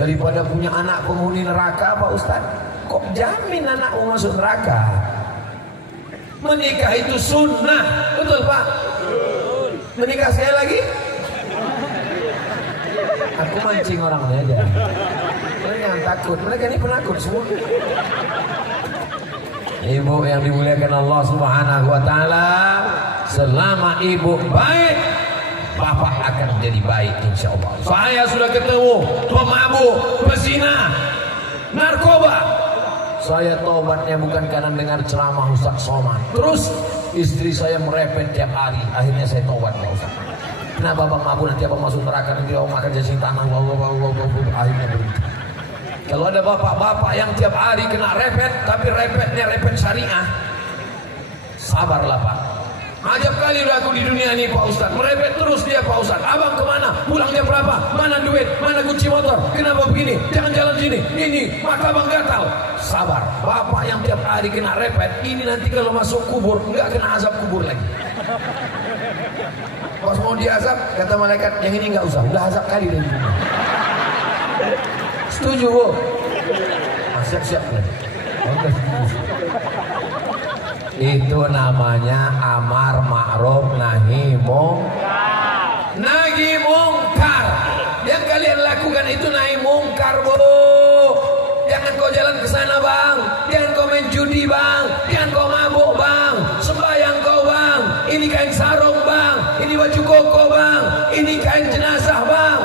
Daripada punya anak penghuni neraka Pak Ustaz, kok jamin anakmu masuk neraka? Menikah itu sunnah, betul Pak? Menikah sekali lagi? Aku mancing orangnya aja. Mereka yang takut, mereka ini penakut semua. Ibu yang dimuliakan Allah Subhanahu wa taala, selama ibu baik, bapak akan jadi baik insyaallah. Saya sudah ketemu pemabuk, pezina, narkoba. Saya tobatnya bukan karena dengar ceramah Ustaz Somad. Terus istri saya merepet tiap hari, akhirnya saya tobat Pak Ustaz. Kenapa bang mabuk nanti abang masuk neraka, nanti abang makan jaring tanah, akhirnya berhenti. Kalau ada bapak-bapak yang tiap hari kena repet, tapi repetnya repet syariah, sabarlah Pak. Ajab kali udah aku di dunia ini Pak Ustaz, merepet terus dia Pak Ustaz. Abang kemana? Pulang jam berapa? Mana duit? Mana kunci motor? Kenapa begini? Jangan jalan sini. Ini maka abang gatal. Sabar. Bapak yang tiap hari kena repet, ini nanti kalau masuk kubur nggak kena azab kubur lagi. Pas mau diazab, kata malaikat yang ini nggak usah, udah azab kali dari dunia. Setuju Bu? Siap-siap ya. Itu namanya amar ma'ruf nahi mungkar. Nahi mungkar. Yang kalian lakukan itu nahi mungkar Bu. Jangan kau jalan ke sana bang, jangan kau main judi bang, jangan kau mabuk bang, sembahyang kau bang, ini kain sarung bang, ini baju koko bang, ini kain jenazah bang.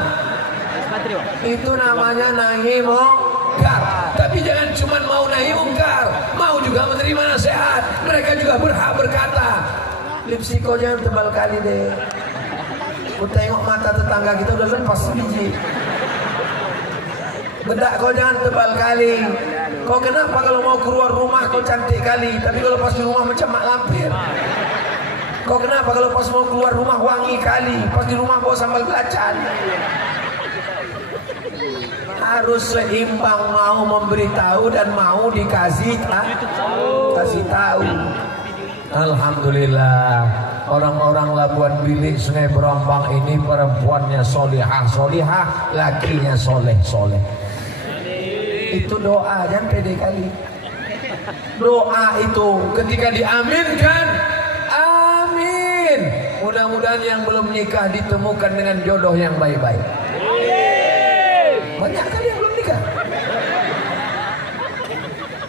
Itu namanya nahi mungkar. Tapi jangan cuma mau nahi mungkar, mau juga menerima nasihat. Mereka juga berhak berkata, lipstik kau jangan tebal kali deh. Ku tengok mata tetangga kita udah lepas sebiji. Bedak kau jangan tebal kali. Kau kenapa kalau mau keluar rumah kau cantik kali, tapi kalau pas di rumah macam mak lampir. Kau kenapa kalau pas mau keluar rumah wangi kali, pas di rumah bawa sambal belacan. Harus seimbang, mau memberitahu dan mau dikasih kasih tahu. Alhamdulillah, orang-orang Labuan Bilik Sungai Berombang ini perempuannya solihah, lakinya soleh. Itu doa, jangan pede kali. Doa itu ketika diaminkan, mudah-mudahan yang belum nikah ditemukan dengan jodoh yang baik-baik. Banyak kali yang belum nikah.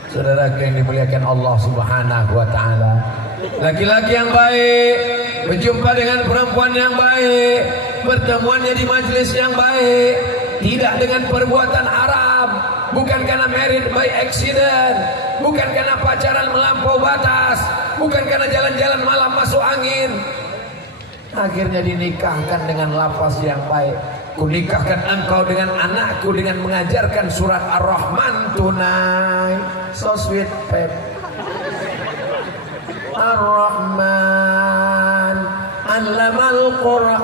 Saudara yang dimuliakan Allah Subhanahu wa taala. Laki-laki yang baik berjumpa dengan perempuan yang baik, pertemuannya di majelis yang baik, tidak dengan perbuatan haram, bukan karena married by accident, bukan karena pacaran melampau batas, bukan karena jalan-jalan malam masuk angin. Akhirnya dinikahkan dengan lafaz yang baik. Kunikahkan engkau dengan anakku dengan mengajarkan surat Ar-Rahman tunai. So sweet, Pep. Ar-Rahman Allamal Quran.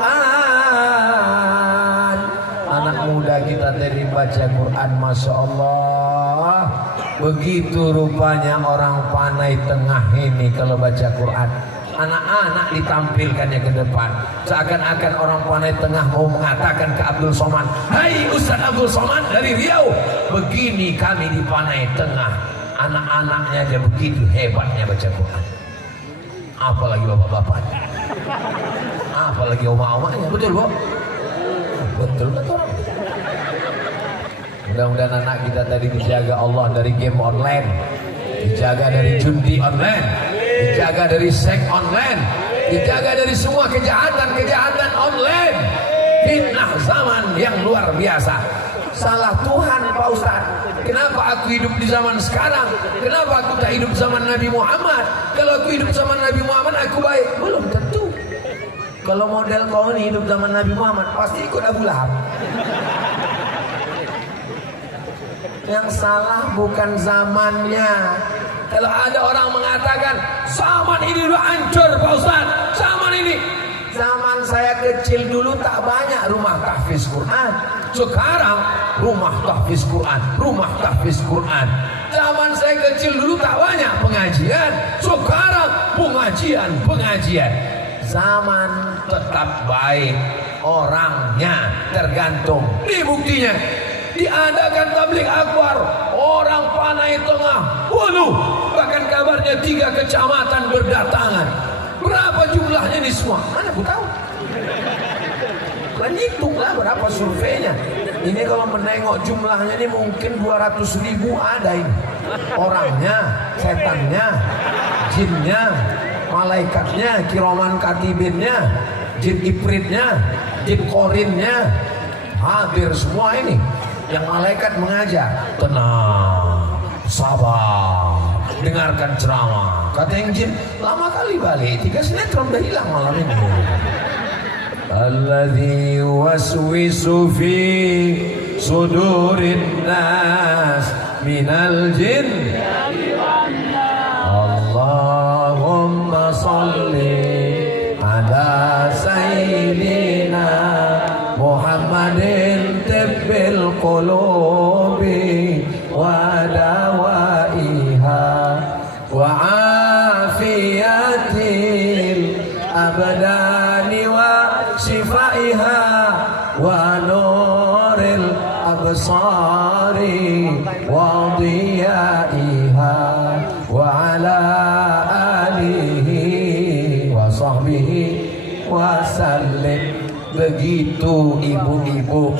Anak muda kita dari baca Quran, Masya Allah. Begitu rupanya orang Panai Tengah ini kalau baca Quran. Anak-anak ditampilkannya ke depan, seakan-akan orang Panai Tengah mau mengatakan ke Abdul Somad, hai Ustaz Abdul Somad dari Riau, begini kami di Panai Tengah. Anak-anaknya aja begitu hebatnya baca Quran, apalagi bapak-bapaknya, apalagi oma-omanya. Betul, Bu? Betul. Mudah-mudahan anak kita tadi dijaga Allah dari game online, dijaga dari judi online, dijaga dari seks online, dijaga dari semua kejahatan online. Fitnah zaman yang luar biasa. Salah Tuhan, Pak Ustaz. Kenapa aku hidup di zaman sekarang? Kenapa aku tak hidup zaman Nabi Muhammad? Kalau aku hidup zaman Nabi Muhammad aku baik. Belum tentu. Kalau model kau ini hidup zaman Nabi Muhammad pasti ikut Abu Lahab. Yang salah bukan zamannya. Kalau ada orang mengatakan zaman ini udah hancur Pak Ustaz, zaman ini, zaman saya kecil dulu tak banyak rumah tahfiz Quran. Sekarang rumah tahfiz Quran, rumah tahfiz Quran. Zaman saya kecil dulu tak banyak pengajian. Sekarang pengajian. Zaman tetap baik, orangnya tergantung. Ini buktinya. Diadakan tabligh akbar orang Panai Tengah. Waduh, bahkan kabarnya 3 kecamatan berdatangan. Berapa jumlahnya ini semua? Mana aku tahu. Hitunglah berapa surveinya. Ini kalau menengok jumlahnya ini mungkin 200.000 ada ini. Orangnya, setannya, jinnya, malaikatnya, kiroman katibinnya, jin ifritnya, jin korinnya, hampir semua ini. Yang malaikat mengajar, tenang, sabar, dengarkan ceramah. Kata yang jin, lama kali balik, 3 sinetron udah hilang malam ini. Alladzi waswisu fi sudurin nas minal jin. Allahumma salli ala sayyidina Muhammadin tibbil qulubi wa dawaiha wa afiyatil abdani wa shifaiha wa nuril absari wa diyaiha wa ala alihi wa sahbihi wa sallim. Begitu ibu-ibu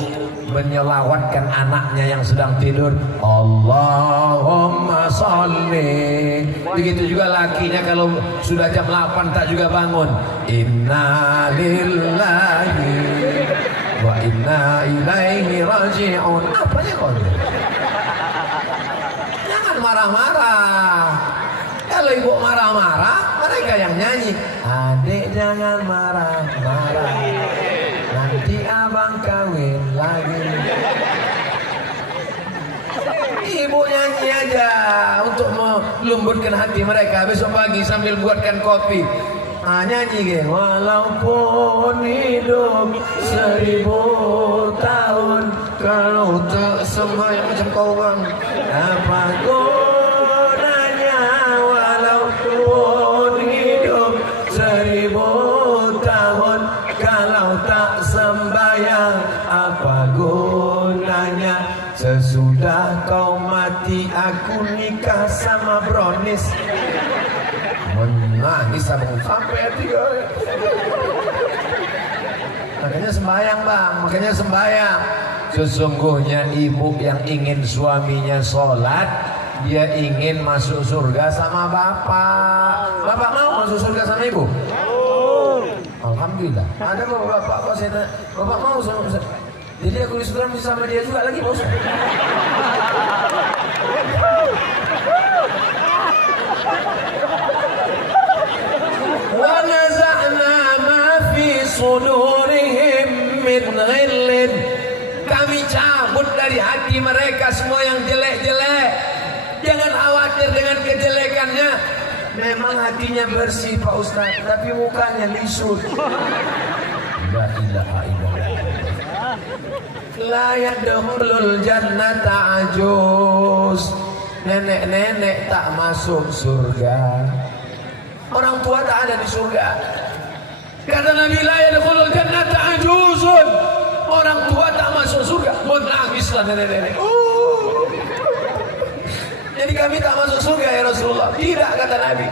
menyelawatkan anaknya yang sedang tidur, Allahumma sholli. Begitu juga lakinya kalau sudah jam 8 tak juga bangun, inna lillahi wa inna ilaihi raji'un. Apanya kau? Jangan marah-marah. Kalau ibu marah-marah, mereka yang nyanyi. Adik jangan marah-marah, nanti abang kawin lagi. Ibu nyanyi aja untuk melembutkan hati mereka. Besok pagi sambil buatkan kopi, nyanyi ke walaupun hidup 1000 tahun, kalau tak sembahyang macam kau bang, apa gunanya walaupun hidup 1000 tahun, kalau tak sembahyang apa gunanya. Sesudah kau mati aku nikah sama Bronis. Menangis sampai 3 Makanya sembahyang bang, makanya sembahyang. Sesungguhnya ibu yang ingin suaminya sholat, dia ingin masuk surga sama bapak. Bapak mau masuk surga sama ibu? Alhamdulillah. Ada bapak kok saya tanya, bapak mau sama Ustaz? Jadi aku di surga bisa sama dia juga lagi bos. Wa naza'na ma fi sudurihim min ghillin. Kami cabut dari hati mereka semua yang jelek-jelek. Jangan khawatir dengan kejelekannya. Memang hatinya bersih Pak Ustaz, tapi mukanya lisut. La ilaha illallah. La yadkhulul jannata ajuz. Nenek-nenek tak masuk surga. Orang tua tak ada di surga. Kata Nabi, la yadkhulul jannata ajuzun. Orang tua tak masuk surga. Menangislah nenek-nenek. Jadi kami tak masuk surga ya Rasulullah. Tidak, kata Nabi.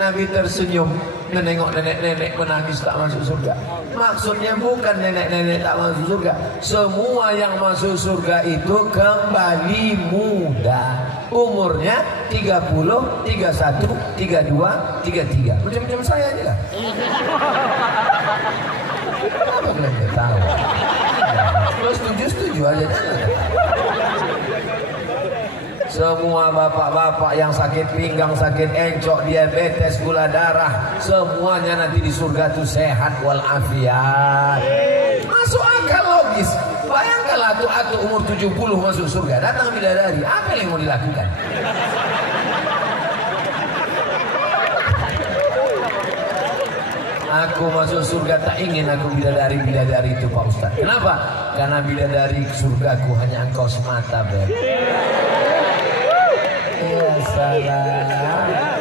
Nabi tersenyum menengok nenek-nenek menangis tak masuk surga. Maksudnya bukan nenek-nenek tak masuk surga. Semua yang masuk surga itu kembali muda. Umurnya 30, 31, 32, 33. Macam-macam saya aja lah. Apa kalian tahu? Kalau setuju aja. Semua bapak-bapak yang sakit pinggang, sakit encok, diabetes, gula darah, semuanya nanti di surga tuh sehat walafiat. Masuk akal logis. Bayangkanlah tuh atu umur 70 masuk surga, datang bidadari, apa yang mau dilakukan? Aku masuk surga tak ingin aku bidadari itu Pak Ustaz. Kenapa? Karena bidadari surgaku hanya engkau semata, Beb. Ya salah.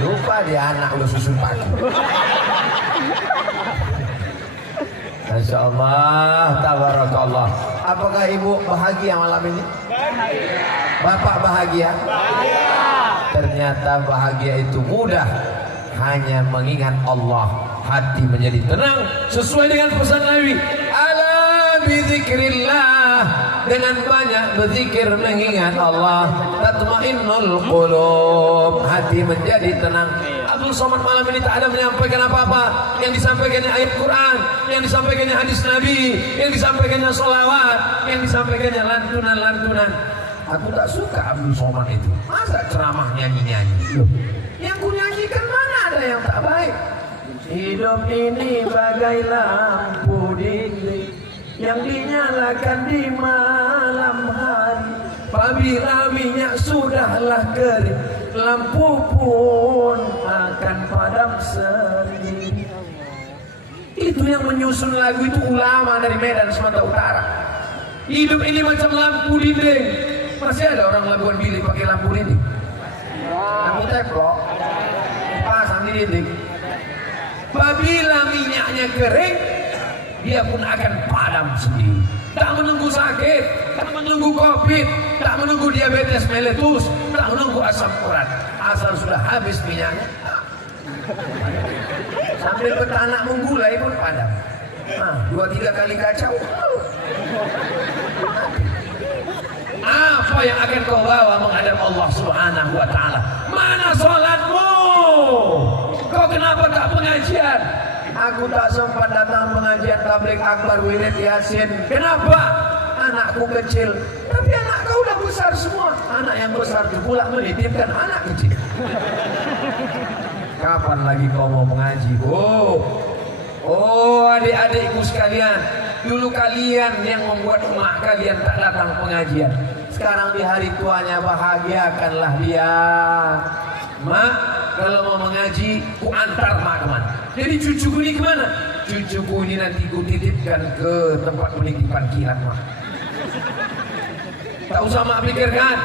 Lupa dia anak lu susun paku. Masya Allah, tabarakallah. Apakah ibu bahagia malam ini? Bapak bahagia? Ternyata bahagia itu mudah. Hanya mengingat Allah, hati menjadi tenang sesuai dengan pesan Nabi. Ala bizikrillah, dengan banyak berzikir mengingat Allah, tatmainnul qulub, hati menjadi tenang. Abdul Somad malam ini tak ada menyampaikan apa-apa. Yang disampaikannya ayat Quran, yang disampaikannya hadis Nabi, yang disampaikannya sholawat, yang disampaikannya lantunan-lantunan. Aku tak suka Abdul Somad itu. Masa ceramah nyanyi-nyanyi? Yang ku nyanyikan mana ada yang tak baik? Hidup ini bagai lampu dinding yang dinyalakan di malam hari. Apabila minyak sudahlah kering, lampu pun akan padam sendiri. Itu yang menyusun lagu itu ulama dari Medan Sumatera Utara. Hidup ini macam lampu dinding. Masih ada orang Labuan Bilik pakai lampu dinding. Lampu teplok pasang di dinding. Apabila minyaknya kering, dia pun akan padam sendiri. Tak menunggu sakit, tak menunggu covid, tak menunggu diabetes meletus, tak menunggu asam urat. Asal sudah habis minyaknya, sambil petanak menggulai pun padam. 2-3 kali kacau. Apa yang akan kau bawa menghadap Allah Subhanahu wa ta'ala? Mana sholatmu? Kau kenapa tak pengajian? Aku tak sempat datang pengajian tabligh akbar wirid yasin. Kenapa? Anakku kecil. Tapi anak kau udah besar semua. Anak yang besar itu pula menitipkan anak kecil. Kapan lagi kau mau mengaji? Oh adik-adikku sekalian, dulu kalian yang membuat emak kalian tak datang pengajian. Sekarang di hari tuanya bahagiakanlah dia. Mak, kalau mau mengaji, ku antar mak kemana? Jadi cucuku ini kemana? Cucuku ini nanti ku titipkan ke tempat penitipan kilat mak. Tak usah mak pikirkan.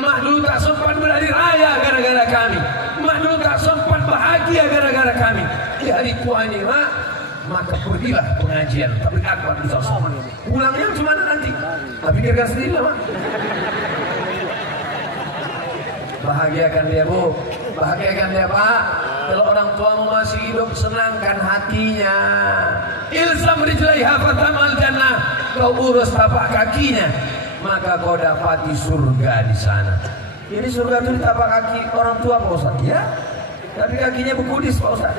Mak dulu tak sempat berhari raya gara-gara kami. Mak dulu tak sempat bahagia gara-gara kami. Di hari tua ini mak, maka pergilah pengajian tabligh akbar di Somad. Pulangnya cuma nanti. Tak pikirkan sendiri lah mak. Bahagiakan dia bu. Bahagiakan dia Pak. Kalau orang tuamu masih hidup, senangkan hatinya. Ilzam rijlaiha fatamal jannah. Kau urus tapak kakinya, maka kau dapati surga di sana. Jadi surga itu di tapak kaki orang tua Pak Ustaz. Ya, tapi kakinya bekudis Pak Ustaz.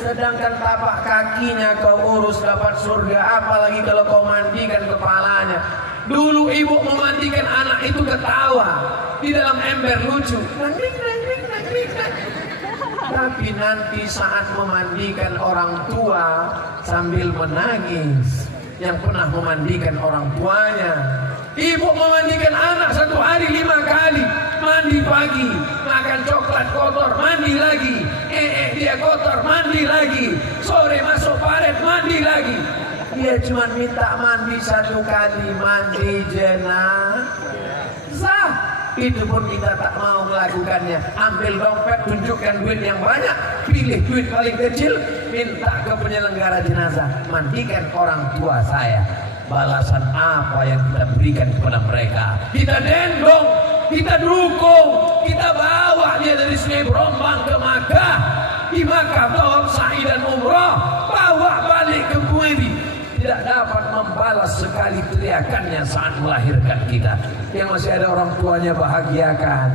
Sedangkan tapak kakinya kau urus dapat surga, apalagi kalau kau mandikan kepalanya. Dulu ibu memandikan anak itu ketawa di dalam ember lucu. Tapi nanti saat memandikan orang tua sambil menangis, yang pernah memandikan orang tuanya. Ibu memandikan anak 1 hari 5 kali. Mandi pagi, makan coklat kotor, mandi lagi. Dia kotor, mandi lagi. Sore masuk paret, mandi lagi. Dia cuma minta mandi 1 kali, mandi jenazah. Itu pun kita tak mau melakukannya. Ambil dompet, tunjukkan duit yang banyak, pilih duit paling kecil, minta ke penyelenggara jenazah, mandikan orang tua saya. Balasan apa yang kita berikan kepada mereka? Kita dendong, kita dukung, kita bawa dia dari Sungai Berombang ke Makkah. Di Makkah tawaf sa'i dan umrah, bawa balik ke Kuwait. Tidak dapat membalas sekali teriakannya saat melahirkan kita. Yang masih ada orang tuanya, bahagiakan.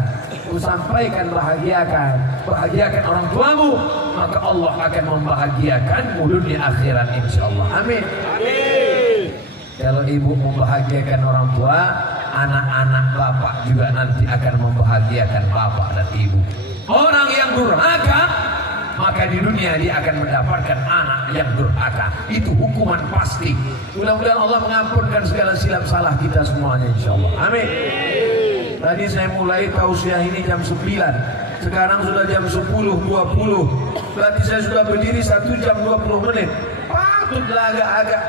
Ku sampaikan, bahagiakan orang tuamu, maka Allah akan membahagiakanmu dunia akhirat insyaallah. Amin. Kalau ibu membahagiakan orang tua, anak-anak bapak juga nanti akan membahagiakan bapak dan ibu. Orang yang durhaka, maka di dunia dia akan mendapatkan anak yang durhaka. Itu hukuman pasti. Mudah-mudahan Allah mengampunkan segala silap salah kita semuanya insyaallah. Amin. Tadi saya mulai tausiah ini jam 9. Sekarang sudah jam 10.20. Berarti saya sudah berdiri 1 jam 20 menit. Patutlah agak-agak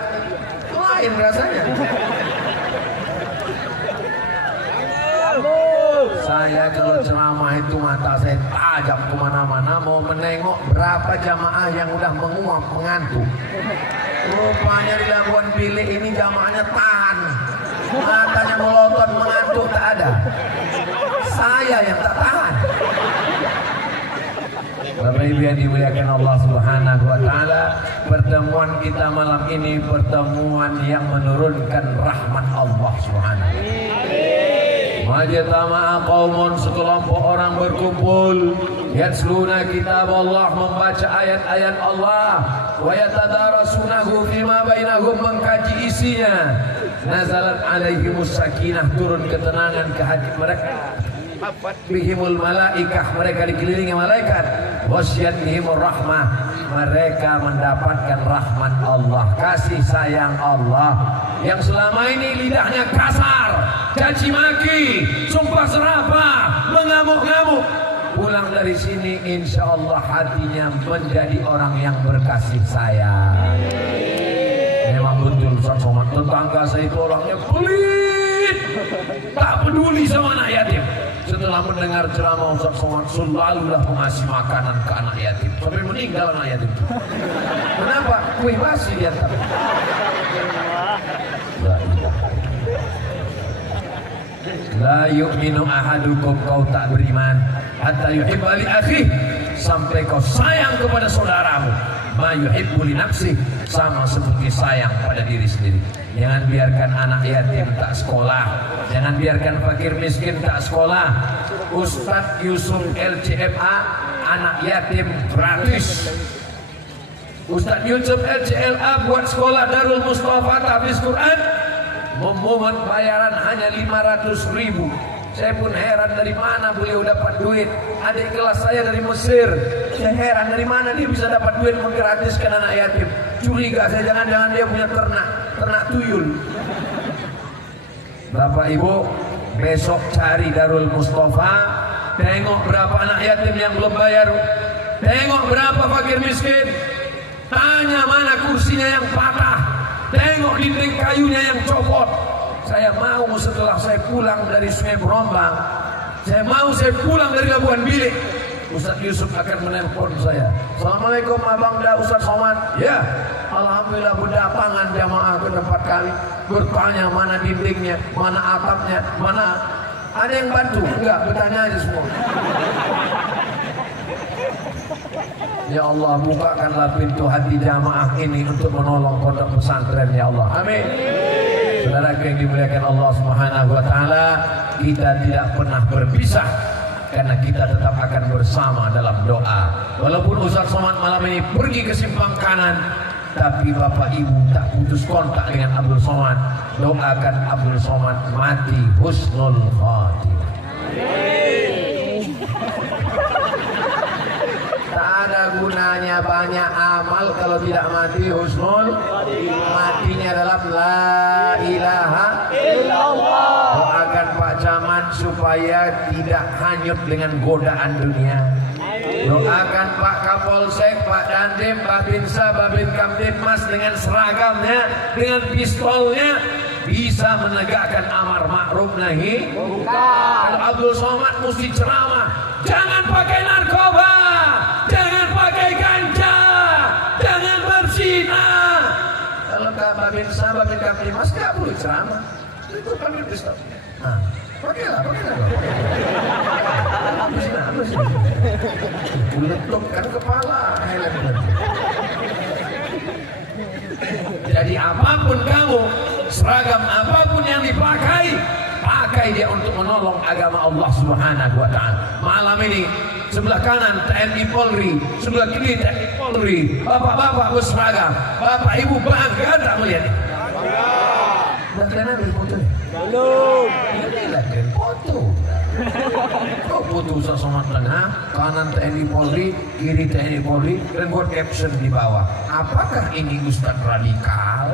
lain rasanya. Saya kalau ceramah itu mata saya tajam kemana-mana, mau menengok berapa jamaah yang udah menguap mengantuk. Rupanya di Labuan Bilik ini jamaahnya tahan, matanya melotot mengantuk tak ada. Saya yang tak tahan. Bapak Ibu yang dimuliakan Allah Subhanahu wa taala, pertemuan kita malam ini pertemuan yang menurunkan rahmat Allah Subhanahu. Majtama'a qaumun, sekelompok orang berkumpul, yatsluna kitab Allah, membaca ayat-ayat Allah, wa yatadarasunahu fima bainahum, mengkaji isinya. Nazalat alaihimus sakinah, turun ketenangan ke hati mereka. Bihimul malaikah, mereka dikelilingi malaikat. Wasyat bihimur rahmah, mereka mendapatkan rahmat Allah, kasih sayang Allah. Yang selama ini lidahnya kasar, caci maki, sumpah serapah, mengamuk-ngamuk, pulang dari sini insya Allah hatinya menjadi orang yang berkasih sayang. Memang betul Ustaz Somad, tetangga saya itu orangnya pelit, tak peduli sama anak yatim. Setelah mendengar ceramah Ustaz Somad, selalulah mengasih makanan ke anak yatim sampai meninggal anak yatim. Kenapa? Kue basi dia. La yu'minu ahadukum, kau tak beriman hatta yuhibba li akhihi, sampai kau sayang kepada saudaramu ma yuhibbu li nafsihi, sama seperti sayang pada diri sendiri. Jangan biarkan anak yatim tak sekolah, jangan biarkan fakir miskin tak sekolah. Ustadz Yusuf LCMA, anak yatim gratis. Ustadz Yusuf LCLA buat sekolah Darul Mustafa Tahfiz Quran, memungut bayaran hanya 500.000. Saya pun heran dari mana beliau dapat duit. Adik kelas saya dari Mesir, saya heran dari mana dia bisa dapat duit menggratiskan anak yatim. Curiga saya, jangan-jangan dia punya ternak tuyul. Bapak Ibu, besok cari Darul Mustafa, tengok berapa anak yatim yang belum bayar, tengok berapa fakir miskin, tanya mana kursinya yang patah, tengok dinding kayunya yang copot. Saya mau setelah saya pulang dari Sungai Berombang, saya pulang dari Labuan Bilik, Ustaz Yusuf akan menelpon saya. Assalamualaikum Abang Da Ustaz Somad. Ya, alhamdulillah berdatangan jamaah ke tempat kami, bertanya mana dindingnya, mana atapnya, mana Ada yang bantu? Enggak, bertanya aja semua. Ya Allah, bukakanlah pintu hati jamaah ini untuk menolong pondok pesantren ya Allah. Amin. Saudara yang dimuliakan Allah Subhanahu wa taala, kita tidak pernah berpisah karena kita tetap akan bersama dalam doa. Walaupun Ustaz Somad malam ini pergi ke simpang kanan, tapi Bapak Ibu tak putus kontak dengan Abdul Somad. Doakan Abdul Somad mati husnul khatimah. Tak ada gunanya banyak amal kalau tidak mati husnul. Matinya dalam la ilaha illallah. Doakan Pak Camat supaya tidak hanyut dengan godaan dunia. Doakan Pak Kapolsek, Pak Dandim, Pak Binsa, Babin Kamtibmas dengan seragamnya, dengan pistolnya bisa menegakkan amar ma'ruf nahi. Kalau Abdul Somad mesti ceramah, jangan pakai narkoba, jangan pakai ganja, jangan berzina. Kalau Pak Binsa, Babin Kamtibmas nggak perlu ceramah, itu panggil pistol. Nah, pakailah. Letupkan kepala. Jadi apapun kamu, seragam apapun yang dipakai, pakai dia untuk menolong agama Allah Subhanahu wa taala. Malam ini sebelah kanan TNI Polri, sebelah kiri TNI Polri. Bapak-bapak berseragam, Bapak Ibu bangga tak melihat ini? Udah kalian ambil foto ya? Belum. Inilah kalian foto. Kau foto Ustaz Somad tengah, kanan TNI Polri, kiri TNI Polri, dan buat caption di bawah. Apakah ini Ustaz radikal?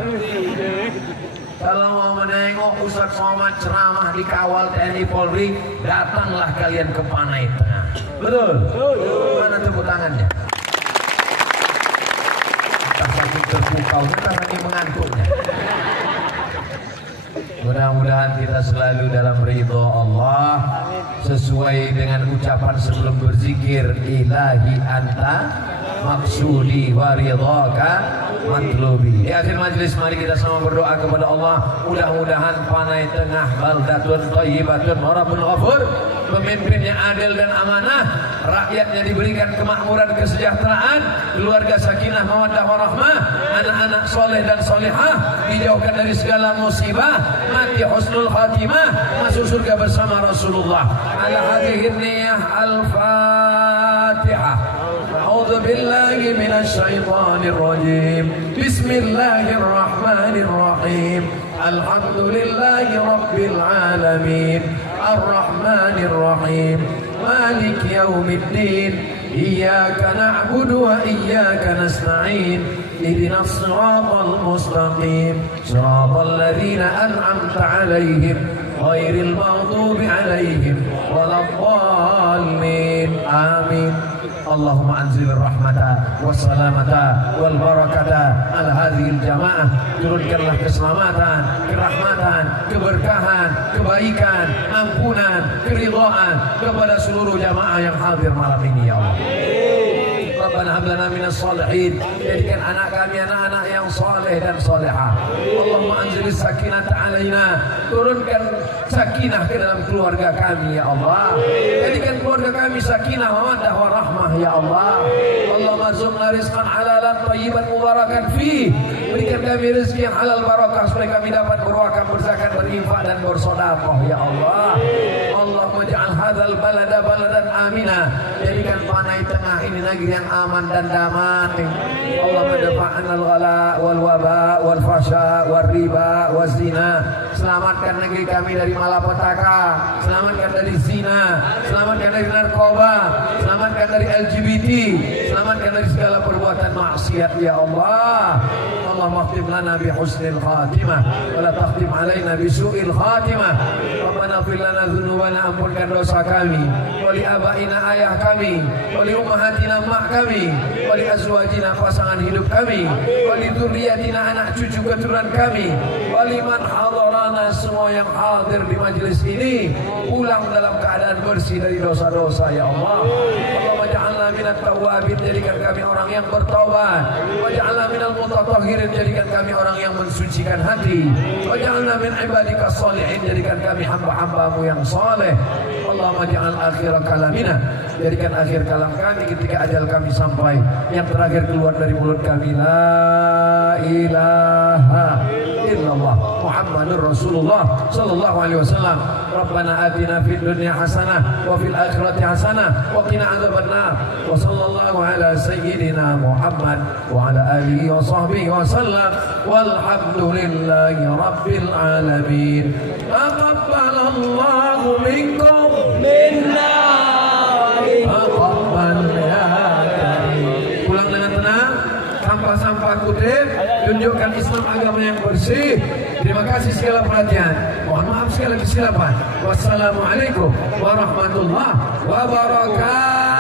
Kalau mau menengok Ustaz Somad ceramah di kawal TNI Polri, datanglah kalian ke Panai Tengah. Betul? Mana tepuk tangannya? Entah saking terpukaunya, entah saking mengantuknya. Mudah-mudahan kita selalu dalam ridho Allah, sesuai dengan ucapan sebelum berzikir, ilahi anta maksudi wa ridhaka matlubi. Di akhir majlis mari kita sama berdoa kepada Allah, mudah-mudahan Panai Tengah baldatun thayyibatun wa rabbun ghafur, pemimpinnya adil dan amanah, rakyatnya diberikan kemakmuran, kesejahteraan, keluarga sakinah mawaddah warahmah, anak-anak soleh dan solehah dijauhkan dari segala musibah, mati husnul khatimah, masuk surga bersama Rasulullah. Ala hadhihi niyah al-Fatihah. A'udzu billahi minasy syaithanir rajim. Bismillahir rahmanir rahim. Alhamdulillahi rabbil alamin. Ar-rahmanir rahim. Maliki yaumiddin. Iyyaka na'budu wa iyyaka nasta'in. Ihdinas siratal mustaqim. Siratal ladzina an'amta 'alaihim ghairil maghdubi 'alaihim waladdallin. Amin. Allahumma anzil rahmata wassalamata wal barakata ala hadhil jamaah. Turunkanlah keselamatan, kerahmatan, keberkahan, kebaikan, ampunan, keridhaan kepada seluruh jamaah yang hadir malam ini ya Allah. Rabbana hab lana minas shalihin, jadikan anak kami anak-anak yang saleh dan salehah. Allahumma anzilis sakinata alaina, turunkan sakinah ke dalam keluarga kami ya Allah. Jadikan keluarga kami sakinah mawaddah warahmah ya Allah. Allahumma zumna rizqan halalan thayyiban mubarakan fi, berikan kami rezeki yang halal barakah supaya kami dapat berwakaf, berzakat, berinfak dan bersedekah ya Allah. Allahumma ja'al hadzal balada baladan amina, jadikan Panai Tengah ini negeri yang aman dan damai. Allahumma dafa'an al-ghala wal waba wal fasha wal riba wal zina. Selamatkan negeri kami dari malapetaka, selamatkan dari zina, selamatkan dari narkoba, selamatkan dari LGBT, selamatkan dari segala perbuatan maksiat ya Allah. Allahumma khtim lana bi husnil khatimah wa la takhtim alaina bi su'il khatimah. Rabbana fir lana dzunubana, ampunkan dosa kami, wali abaina ayah kami, wali ummahatina mak kami, wali azwajina pasangan hidup kami, wali dzurriyyatina anak cucu keturunan kami, wali man hadarana, semua yang hadir di majelis ini pulang dalam keadaan bersih dari dosa-dosa ya Allah. Allahumma ja'alna minat tawabin, jadikan kami orang yang bertaubat. Waj'alna minal mutatahhirin, jadikan kami orang yang mensucikan hati. Waj'alna min ibadika sholihin, jadikan kami hamba-hambamu yang soleh. Allahumma ja'al akhir kalamina, jadikan akhir kalam kami ketika ajal kami sampai, yang terakhir keluar dari mulut kami, la ilaha illallah Muhammadur Rasulullah sallallahu alaihi wasallam. Rabbana atina fid dunya hasanah wa fil akhirati hasanah wa qina adzabannar. Wa sallallahu ala sayyidina Muhammad wa ala alihi wa sahbihi wa sallam. Walhamdulillahi rabbil alamin. Taqabbalallahu minkum minna. Taqabbal ya karim. Pulang dengan tenang, sampah-sampah kutip, tunjukkan Islam agama yang bersih. Terima kasih segala perhatian. Mohon maaf segala kesilapan. Wassalamualaikum warahmatullahi wabarakatuh.